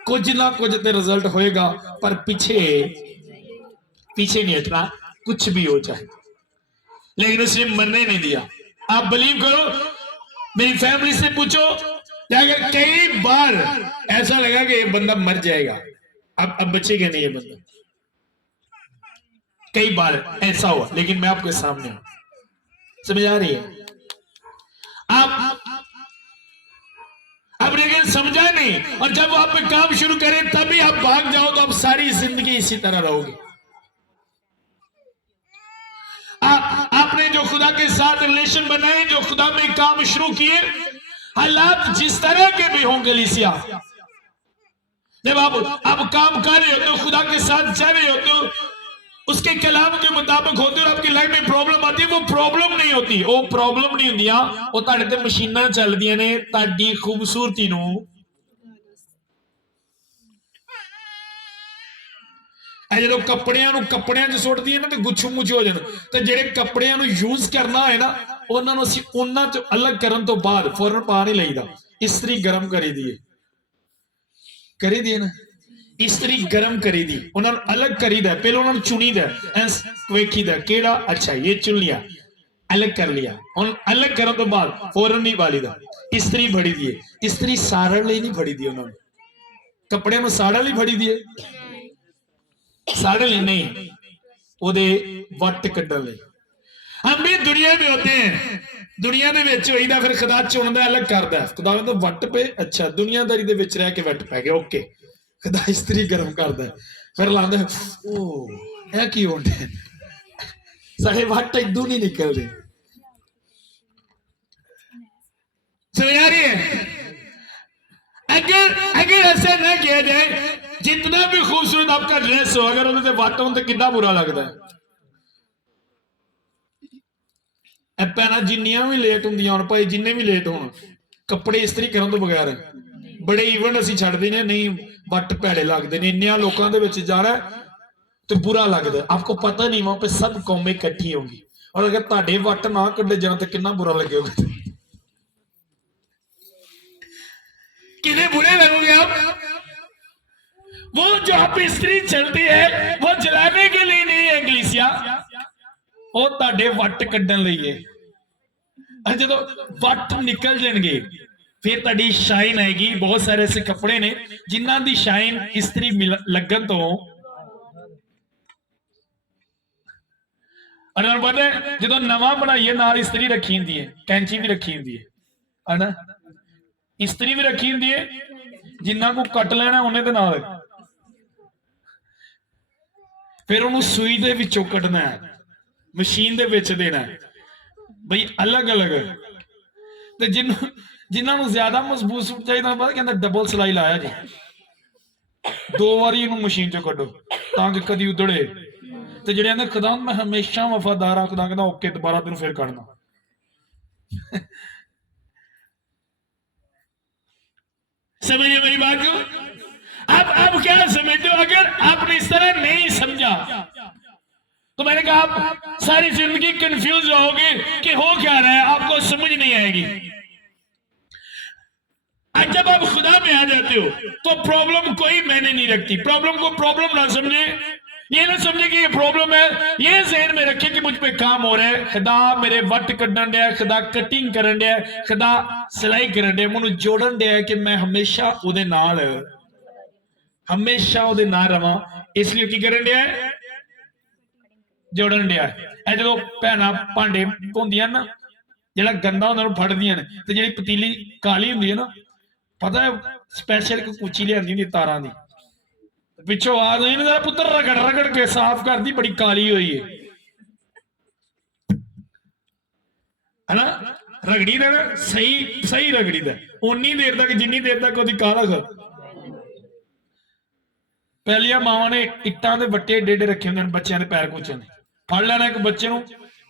कुछ ना कुछ तो रिजल्ट होएगा, पर पीछे नहीं हटना, कुछ भी हो जाए। लेकिन उसने मरने नहीं दिया। आप बिलीव करो, मेरी फैमिली से पूछो, कई बार ऐसा लगा कि ये बंदा मर जाएगा, अब बचेगा नहीं ये बंदा, कई बार ऐसा हुआ, लेकिन मैं आपके सामने हूं। समझ आ रही है? आप लेकिन समझा नहीं, और जब आप पे काम शुरू करें तभी आप भाग जाओ, तो आप सारी जिंदगी इसी तरह रहोगे। आपने जो खुदा के साथ रिलेशन बनाए, जो खुदा में काम शुरू किए, हालात जिस तरह के भी हों कलीसिया, जब आप काम कर रहे होते हो, खुदा के साथ चल रहे होते हो, उसके कलाम के मुताबिक होते हो, आपकी लाइफ में प्रॉब्लम आती है, वो प्रॉब्लम नहीं होती, वो प्रॉब्लम नहीं होंदियां, वो तुहाडे ते मशीनां चलदियां ने तुहाडी खूबसूरती नूं जो कपड़ियां च सुट्टदी है ना, तो गुच्छू मुच्छू हो जाते, तो जेडे कपड़ियां नूं यूज करना है ना, उन्हां नूं असीं उन्हां चों अलग करन तो बाद फौरन पा नहीं लईदा, इस्त्री गरम करी दी ना, इस्त्री गरम करी दी, उन्हां नूं अलग करीदा, पहले उन्हां नूं चुनीदा, वेखीदा केड़ा अच्छा ये चुन लिया, अलग कर लिया, हुण अलग करन तो बाद फौरन नहीं वालीदा, इस्त्री फड़ी दी है, इस्त्री साड़न लई नहीं फड़ी दी, उन्हां नूं कपड़ियां नूं साड़न लई फड़ी दी है, साड़े लिए नहीं, ओदे वट कड्ढण लई। हम भी दुनिया में होते हैं, दुनिया दे विच होईदा, फिर खुदा चुनदा अलग करदा, खुदा कहंदा वट पे, अच्छा दुनियादारी दे विच रह के वट पै गया, ओके, खुदा इस्त्री गरम करदा, फिर लांदा ओ ऐ की होंदे, साढ़े वट इदू नहीं निकलते। समझ आ रही है? अगर अगर ऐसा ना किया जाए, जितना भी खूबसूरत आपका ड्रेस हो, अगर उन्हें वट हो तो कितना बुरा लगता है। भैन जिन्नियां भी लेट होंदियां होण, भाई जिन्ने भी लेट होण, कपड़े इस्त्री करन तो बगैर बड़े इवेंट असीं छड्डदे ने, नहीं वट भैड़े लगदे ने। इन्नियां लोकां दे विच जाना तो बुरा लगता है। आपको पता नहीं वहां पे सब कौमें इकट्ठी होंगी, और अगर तुहाडे वट ना कड्डे जान तो कितना बुरा लगेगा, कितने बुरे लगोगे आप। वो जो आप इस्त्री चलती है वो जलाने के लिए नहीं है कलीसिया, वो तुहाडे वट कड्डण लई है। जो वट निकल जाएंगे फिर तुहाडी शाइन आएगी। बहुत सारे ऐसे कपड़े ने जिन्हां दी शाइन इस्त्री लगन तो, और पता है जो नवा बनाइए नाल इस्त्री रखी होंदी है, कैंची भी रखी होंदी है ना, इस्त्री भी रखी होंदी है। जिन्ना को कट लेना उन्हें दे नाल फिर उन्होंने सूई दे विचों कटना है, मशीन दे विच देना है बई अलग अलग। तो जिन्होंने ज्यादा मजबूत सूट चाहिए पता कहता डबल सिलाई लाया जी, 2 बारी मशीन चो कड्डो ताकि कदी उधड़े। तो जेड़े आंदे खुदा मैं हमेशा वफादार हाँ, खुदा कहता ओके दोबारा तेन फिर करना। समझिए मेरी बात को। अब क्या समझते हो? अगर आपने इस तरह नहीं समझा तो मैंने कहा आप सारी जिंदगी कंफ्यूज रहोगे कि हो क्या रहा है, आपको समझ नहीं आएगी। आज जब आप खुदा में आ जाते हो तो प्रॉब्लम कोई मैंने नहीं रखती। प्रॉब्लम को प्रॉब्लम ना समझे, ये ना समझे कि ये प्रॉब्लम है, ये ज़हन में रखे कि मुझ पे काम हो रहा है। खुदा मेरे वट कड्डन दिया, खुदा कटिंग करन दिया, खुदा सिलाई करन दिया, मैनू जोड़न दिया कि मैं हमेशा उहदे नाल रवां। इसलिए की करन दिया, जोड़न दिया। जो भैन भांडे धोंदियां ना, जिहड़ा गंदा होंदा उहनूं फड़दियां ने, ते जिहड़ी पतीली काली हुंदी है ना, पता है स्पैशल एक कुची लियांदी हुंदी तारां दी, पिछों आ गई ना पुत्र रगड़ रगड़ के साफ कर दी, बड़ी काली हुई है ना। रगड़ी देना सही सही रगड़ी दा उन्नी देर तक जिन्नी देर तक ओदी काला कर। पहलिया मावां ने इट्टां दे बट्टे एडे एडे रखे होंदे बच्चों के पैर कुचन, फड़ लेना एक बच्चे नूं,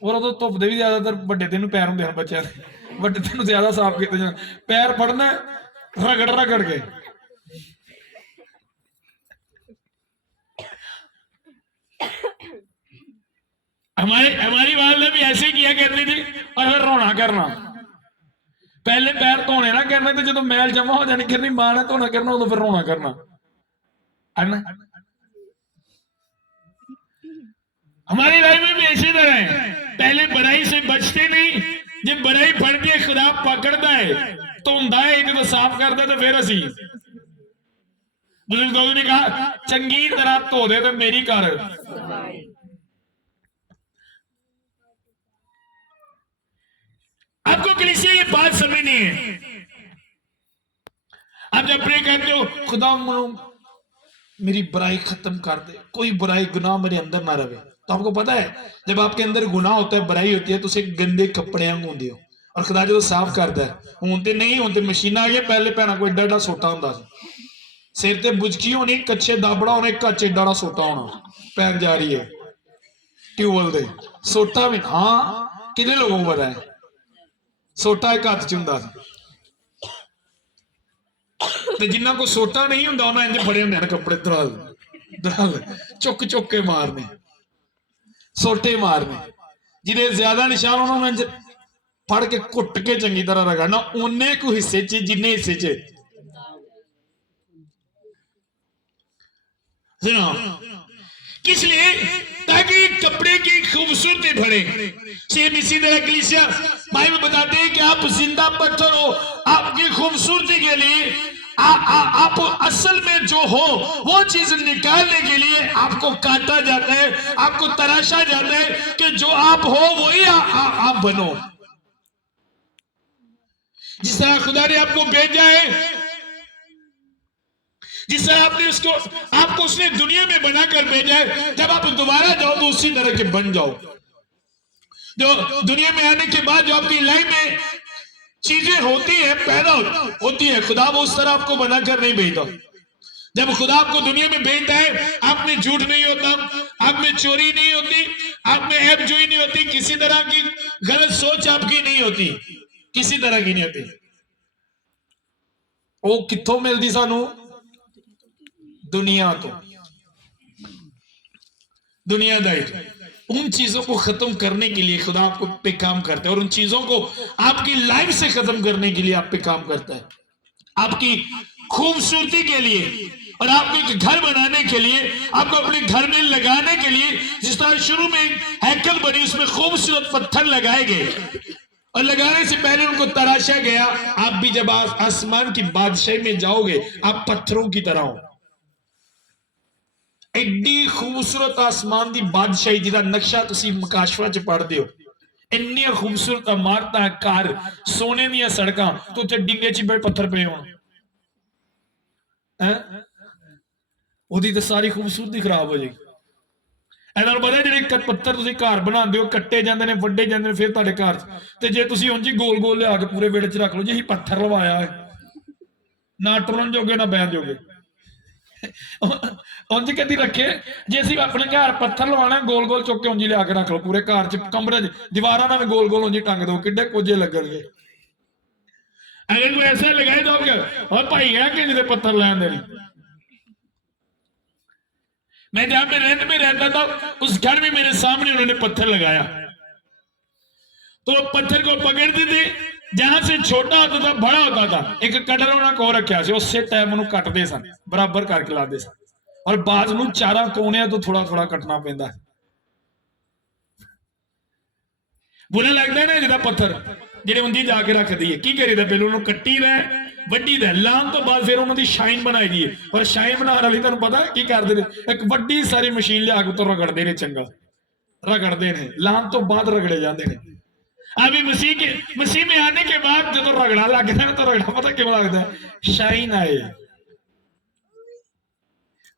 और उदों धुप दे भी ज्यादातर वड्डे दिन पैर होंदे हैं बच्चों के, वड्डे दिन ज्यादा साफ किए जाते, पैर फड़ना रगड़ रगड़ के। हमारी वालदा भी ऐसे ही किया करती थी, और फिर रोना करना। पहले पैर धोने ना करने, तो जो मैल जमा हो जानी करनी, मां ने धोना करना, उदों फिर रोना करना है ना। हमारी लाइफ में भी इसी तरह है, पहले बुराई से बचते नहीं, जब बुराई फड़ के खुदा पकड़ता है धोंदा है, जो साफ करता तो फिर असी बुजुर्गों ने कहा चंगी तरह धो दे तो मेरी कर। आपको कलीसिया ये बात समझनी है। आप जब प्रे करते हो खुदा मेरी बुराई खत्म कर दे, कोई बुराई गुनाह मेरे अंदर ना रहे, तो आपको पता है जब आपके अंदर गुनाह होता है, बुराई होती है, तो उसे गंदे कपड़े होंगे हो, और खुदा जो साफ करता है। हूं तो नहीं, हूं तो मशीन आ गई, पहले भैन को एडा एडा सोटा होंदा सी, सिर ते बुझकी होनी, कच्चे दाबड़ा होने, कच्चे एडा एडा सोटा होना, भैन जा रही है ट्यूबवेल दे सोटा भी। हाँ कितने लोगों को पता है सोटा एक हाथ च हुंदा सी, ते जिन्ना को सोटा नहीं हुंदा उन्हें इंज फड़े होंदे कपड़े दराल दराल चुक चुक के मारने, सोटे मारने, जिन्हें ज्यादा निशान उन्होंने इंज फड़ के घुट के चंगी तरह रगड़ना उन्ने को हिस्से च जिन्ने हिस्से च। किस लिए? ताकि कपड़े की खूबसूरती बढ़े। सेम इसी तरह कलीसिया बाइबल बताते हैं कि आप जिंदा पत्थर हो, आपकी खूबसूरती के लिए आप असल में जो हो वो चीज निकालने के लिए आपको काटा जाता है, आपको तराशा जाता है कि जो आप हो वही आप बनो। जिस तरह खुदा ने आपको भेजा है, जिस तरह आपने आपको उसने दुनिया में बनाकर भेजा है, जब आप दोबारा जाओ तो उसी तरह के बन जाओ। जो दुनिया में आने के बाद जो आपकी लाइफ में चीजें होती है, पैदा होती है, खुदा वो उस तरह आपको बनाकर नहीं भेजता। जब खुदा आपको दुनिया में भेजता है, आप में झूठ नहीं होता, आप में चोरी नहीं होती, आप में ऐबजोई नहीं होती, किसी तरह की गलत सोच आपकी नहीं होती, किसी तरह की नहीं होती। वो कित्थों मिलती सानू? दुनिया तो, दुनियादारी। उन चीजों को खत्म करने के लिए खुदा आपको पे काम करता है, और उन चीजों को आपकी लाइफ से खत्म करने के लिए आप पे काम करता है, आपकी खूबसूरती के लिए, और आपको एक घर बनाने के लिए, आपको अपने घर में लगाने के लिए। जिस तरह शुरू में हैकल बनी, उसमें खूबसूरत पत्थर लगाए गए, और लगाने से पहले उनको तराशा गया। आप भी जब आसमान की बादशाही में जाओगे, आप पत्थरों की तरह हो। एड्डी खूबसूरत आसमान की बादशाही जिहदा नक्शा तुसी मकाशफा च पढ़दे हो, इन्नी खूबसूरत इमारतां, घर, सोने दी सड़कां, तो उत्थे डिंगे च बड़े पत्थर पे होण, ओदी ते सारी खूबसूरती खराब हो जाएगी। ऐसा पता जिहड़े पत्थर तुसी घर बनांदे हो, कट्टे जांदे ने, वड्डे जांदे ने, फिर तुहाडे घर ते जे तुसी उंज ही गोल गोल लिया के पूरे वेड़े च रख लो, जे पत्थर लवाया है, ना टुरन जोगे ना बैठ जोगे, उंज कदी रखे। जे असीं अपने घर पत्थर लवाना, गोल गोल चुक के उंज लिया के रख लो, पूरे घर च कमरे दीवारां नाल गोल गोल उंज टंग दो, किड्डे कोजे लगणगे। अगर कोई ऐसा लगाए दो और भाई है कि जिहदे पत्थर लैण दे नहीं। मैं जहां पे रेंट में रहता था, उस घर में मेरे सामने उन्होंने पत्थर लगाया, तो पत्थर को पकड़ते थे, जहां से छोटा होता था बड़ा होता था, एक कटर उन्होंने को रखा, उस टाइम उन्होंने कटते सन, बराबर करके लाते सन, और बाद में चारा कोने तो थोड़ा थोड़ा कटना पैंदा। बुरा लगता है ना जिहदा पत्थर जिहड़े उंदी जाके रख दी है। की करीदा, पहले उन्होंने कट्टी दा, वड्डी दा, लान तो बाद फिर उन्होंने शाइन बनाई दी है, और शाइन बनाने वाली तुहानूं पता की करदे ने, एक वड्डी सारी मशीन लिया के तो रगड़ते ने, चंगा रगड़ते ने, लान तो बाद रगड़े जाते हैं। अभी मसीह में आने के बाद जो रगड़ा लगता है, तो रगड़ा पता क्यों लगता है? शाइन आए,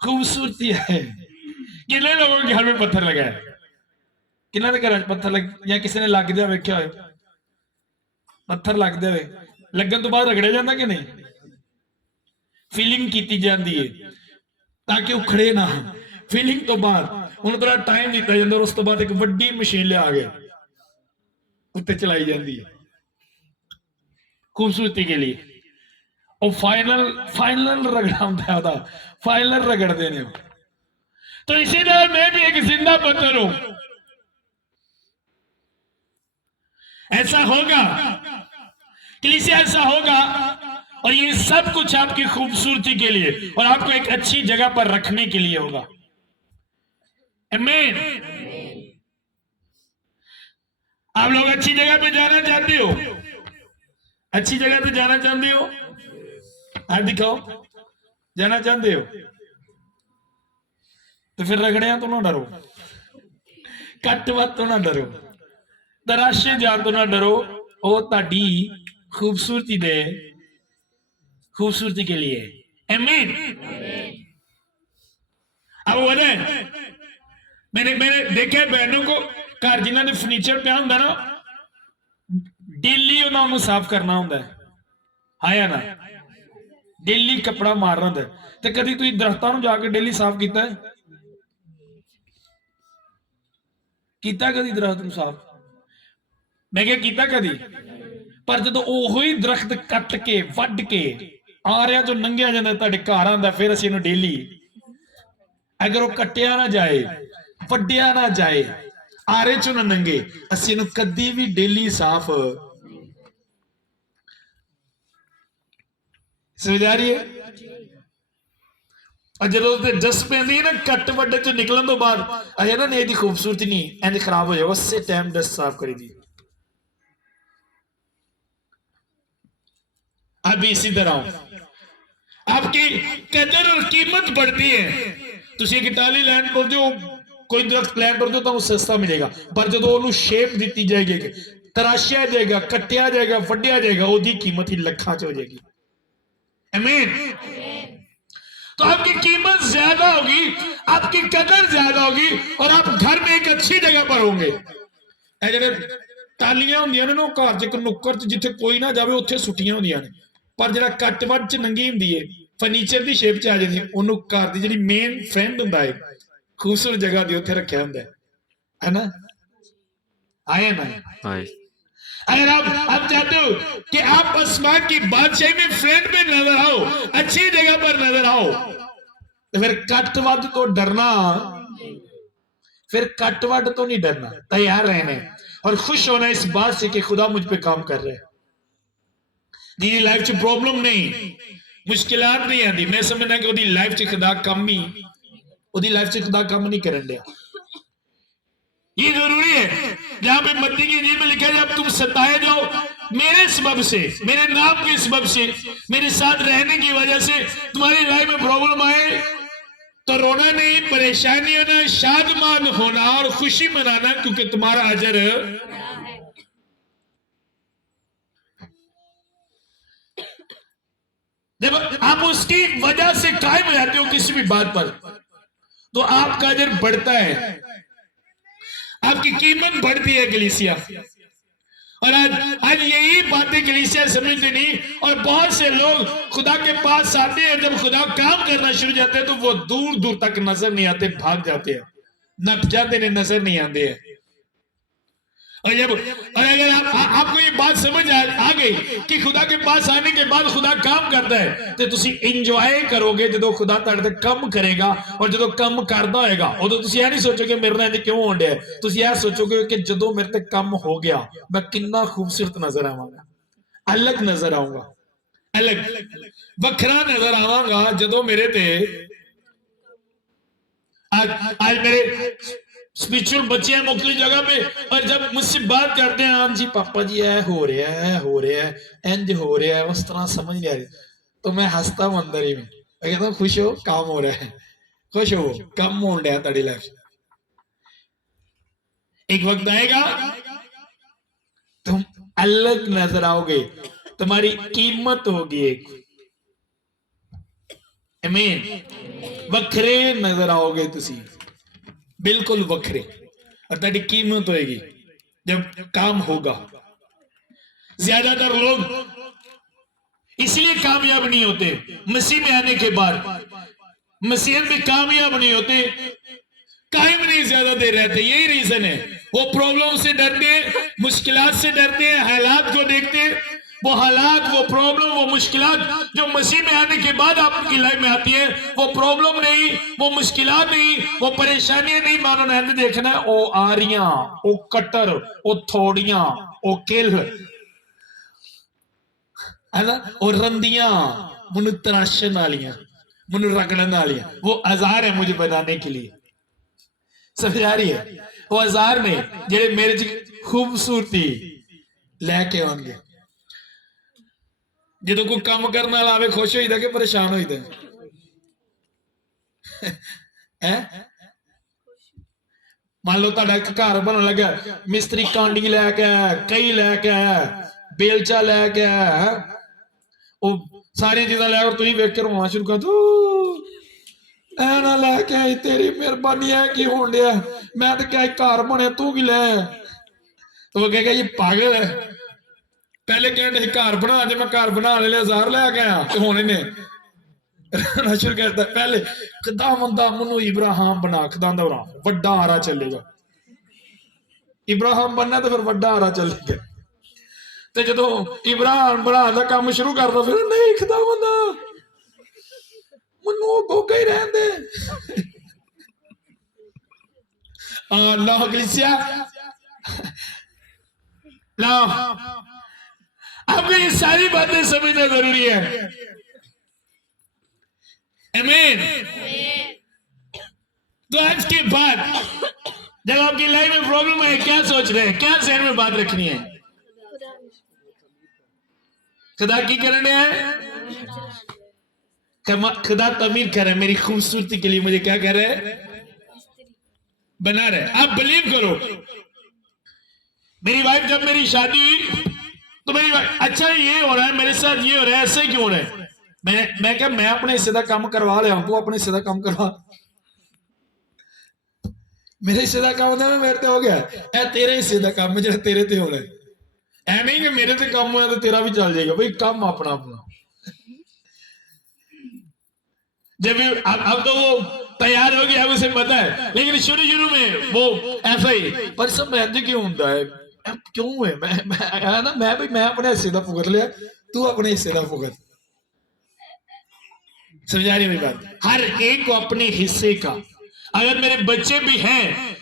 खूबसूरती है। कितने लोगों के घर में पत्थर लगा है? किन्होंने घर पत्थर लग, या किसी ने लग दिया वेख्या हो? पत्थर लगते हुए लगन तो बाद रगड़िया जाता कि नहीं? फीलिंग की जाती है ताकि उखड़े ना, फीलिंग तो बाद उन्हें थोड़ा टाइम दिता जाता, और उस तो बाद एक वड्डी मशीन लिया गया उत्ते चलाई जाती है खूबसूरती के लिए। और फाइनल रगड़ा होता है, फाइनल रगड़ते हैं। तो इसी तरह मैं भी एक जिंदा पत्थर हूं। ऐसा होगा, कलीसिया ऐसा होगा, और ये सब कुछ आपकी खूबसूरती के लिए और आपको एक अच्छी जगह पर रखने के लिए होगा। आमीन। आप लोग अच्छी जगह पे जाना चाहते हो? अच्छी जगह पे जाना चाहते हो? हाथ दिखाओ, जाना चाहते हो? तो फिर रगड़िया तो ना डरो, कट तो ना डरो, तराशे जान तो ना डरो। वो ताड़ी खूबसूरती दे, खूबसूरती के लिए। आमीन। अब वो मैंने देखे बहनों को घर जिन्होंने फर्नीचर पे होंगे ना, डेली उन्होंने साफ करना होंगे, है ना, डेली कपड़ा मारना होंगे। तो कभी तुम दरख्तों जाके डेली साफ किया है? किया कभी दरख्त साफ? मैं क्या किया कभी? पर जो ओही दरख्त कट के वड के आ रहा जो नंगिया जाता तुहाडे घर आंदा, फिर असीं इहनूं डेली, अगर वो कट्टिया ना जाए, वड्डिया ना जाए, आरे चो ना नंगे, असीं इहनूं कदी भी डेली साफ समझ आ रही है। और जो डस पैंदी है ना कट वड्डे चो निकलन तो बाद, अजे ना नहीं खूबसूरती नहीं इंज खराब हो जाए, उस टाइम डस्ट साफ करी दी। अब इसी तरह आपकी कदर और कीमत बढ़ती है। तुसी एक इटाली लैंड पर जो कोई दरख्त लैंड पर जो तो सस्ता मिलेगा, पर जो उन्होंने शेप दी जाएगी, तराशिया जाएगा, कट्टिया जाएगा, वड्डिया जाएगा, उसकी कीमत ही लखा च हो जाएगी। आमीन। तो आपकी कीमत ज्यादा होगी, आपकी कदर ज्यादा होगी, और आप घर में एक अच्छी जगह पर होंगे। ਇਹ ਜਿਹੜੇ ਟਾਲੀਆਂ ਹੁੰਦੀਆਂ ਨੇ ਨਾ, ਉਹ ਘਰ 'ਚ ਇੱਕ ਨੁੱਕਰ 'ਚ ਜਿੱਥੇ ਕੋਈ ਨਾ ਜਾਵੇ ਉੱਥੇ ਸੁੱਟੀਆਂ ਹੁੰਦੀਆਂ ਨੇ, ਪਰ ਜਿਹੜਾ ਕੱਟ ਵੱਢ 'ਚ ਨੰਗੀ ਹੁੰਦੀ ਏ, ਫਰਨੀਚਰ ਦੀ ਸ਼ੇਪ 'ਚ ਆ ਜਾਂਦੀ, ਉਹਨੂੰ ਘਰ ਦੀ ਜਿਹੜੀ ਮੇਨ ਫਰੈਂਡ ਹੁੰਦਾ ਹੈ, खूबसूरत जगह दी उत्थे रखा होंगे, है ना? आए ना? अगर आप चाहते हो कि आप आसमान की बादशाही में फ्रेंड में नजर आओ, अच्छी जगह पर नजर आओ, तो फिर कटवट तो डरना, फिर कटवट तो नहीं डरना, तैयार रहने और खुश होना इस बात से कि खुदा मुझ पे काम कर रहे हैं। जी लाइफ च प्रॉब्लम नहीं, मुश्किलात नहीं आती, मैं समझना कि ओदी लाइफ च खुदा कम ही, ओदी लाइफ च खुदा कम नहीं करन दिया। ये जरूरी है, जहां पे मत्ती की इंजील में लिखा है, जब तुम सताए जाओ मेरे सबब से, मेरे नाम के सबब से, मेरे साथ रहने की वजह से तुम्हारी लाइफ में प्रॉब्लम आए, तो रोना नहीं, परेशानी होना, शादमान होना और खुशी मनाना, क्योंकि तुम्हारा अजर जब आप उसकी वजह से कायम रहते हो किसी भी बात पर, तो आपका अजर बढ़ता है, आपकी कीमत बढ़ती है कलीसिया। और आज यही बातें कलीसिया समझते नहीं, और बहुत से लोग खुदा के पास आते हैं, जब खुदा काम करना शुरू जाते हैं तो वो दूर दूर तक नजर नहीं आते, भाग जाते हैं, नट जाते हैं, नजर नहीं आते हैं। और अगर आपको ये बात समझ आ गई कि खुदा के पास आने के बाद खुदा काम करता है, तो तुसी इंजॉय करोगे जो खुदा तुहाडे ते कम करेगा, और जो कम करदा होएगा उदों तुसी ये नहीं सोचोगे मेरे नाल क्यों होण दिया, तुसी ये सोचोगे कि जदों मेरे ते कम हो गया मैं कितना खूबसूरत नजर आवांगा, अलग नजर आऊंगा, अलग वखरा नजर आवांगा जदों मेरे ते आज मेरे स्पिरिचुअल बच्चे हैं मुख्तलिफ जगह पे, और जब मुझसे बात करते हैं, हाँ जी पापा जी ऐ हो रहा है, इंज हो रहा है, उस तरह समझ नहीं आ रही, तो मैं हंसता हूं अंदर ही में, मैं कहता हूँ खुश हो, काम हो रहा है, खुश हो, कम हो रहा है तेरी लाइफ। एक वक्त आएगा तुम अलग नजर आओगे, तुम्हारी कीमत होगी एक, आमीन, वखरे नजर आओगे तुसी, बिल्कुल वखरे, और तेरी कीमत होएगी जब काम होगा। ज्यादातर लोग इसलिए कामयाब नहीं होते मसीह में आने के बाद, मसीह में कामयाब नहीं होते, कायम नहीं ज्यादा देर रहते, यही रीजन है। वो प्रॉब्लम से डरते हैं, मुश्किलात से डरते हैं, हालात को देखते हैं, वो हालात, वो प्रॉब्लम, वो मुश्किलात जो मसीह में आने के बाद आपकी लाइफ में आती है, वो प्रॉब्लम नहीं, वो मुश्किलात नहीं, वो परेशानियां नहीं, मानो ने देखना है वो आरियां, वो कटर, वो थोड़ियां, वो किल है ना, वो रंदियां, मुझे तराशन वालियां, मुझे रगड़न वालियां, वो औजार है मुझे बनाने के लिए, समझ आ रही है? वो औजार ने जेड़े मेरे च खूबसूरती लैके आउणगे। जो कोई काम करने वाला आवे खुश होईदा कि परेशान होईदा है? मान लो तुहाडा एक घर बनन लगा, मिस्त्री कांडी लैके आया, कई लैके आया, बेलचा लैके आया, वो सारी चीजा लैके, और तुसीं वेख के रोना शुरू कर दो, ऐ ना लैके आई, तेरी मेहरबानी है की होण दिया, मैं तो क्या घर बने, तू की लै, तो वो कहेगा ये पागल है, पहले कहते घर बना दे, मैं घर बना ले औजार लैके आया, तो हुण इन्हें शुरू करता, पहले खुदावंदा मैनू इब्राहिम बना, खुदावंदा बना, वड्डा आरा चलेगा, इब्राहिम बनना तो फिर वड्डा आरा चलेगा, तो जो इब्राहिम बना का काम शुरू करता, फिर नहीं खुदावंदा मैनू गोगा ही रहन दे। अल्लाह कलीसिया ला, आपको ये सारी बातें समझना जरूरी है, आमीन। तो आज के बाद जब आपकी लाइफ में प्रॉब्लम है, क्या सोच रहे हैं, क्या जहन में बात रखनी है? खुदा की करने है, खुदा तमीर कर रहे हैं, मेरी खूबसूरती के लिए मुझे क्या कर रहे हैं, बना रहे। आप बिलीव करो, मेरी वाइफ जब मेरी शादी हुई तो मेरी वाइफ, अच्छा ये हो रहा है मेरे साथ, ये हो रहा है, ऐसे क्यों हो रहा है? मैं क्या, मैं अपने हिस्से का काम करवा लिया, तू अपने हिस्से का काम करवा, मेरे हिस्से का काम होता, मैं मेरे ते हो गया, ए तेरे हिस्से का काम है जो तेरे ते होना है। ऐ नहीं कि मेरे ते काम होया तो तेरा भी चल जाएगा भाई, काम अपना अपना। जब अब तो वो तैयार हो गया, उसे पता है, लेकिन शुरू शुरू में वो ऐसा ही। पर सब इंज क्यों होता है, क्यों है? मैं ना मैं भाई मैं अपने हिस्से का भुगत लिया, तू अपने हिस्से का भुगत। समझा रही मेरी बात? हर एक को अपने हिस्से का, अगर मेरे बच्चे भी हैं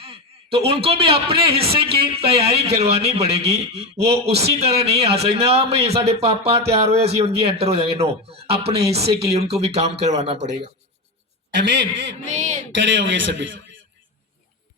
तो उनको भी अपने हिस्से की तैयारी करवानी पड़ेगी। वो उसी तरह नहीं आ सकते ना भाई साडे पापा तैयार हुए असि उनकी एंटर हो जाएंगे, नो, अपने हिस्से के लिए उनको भी काम करवाना पड़ेगा। आमीन। खड़े होंगे सभी।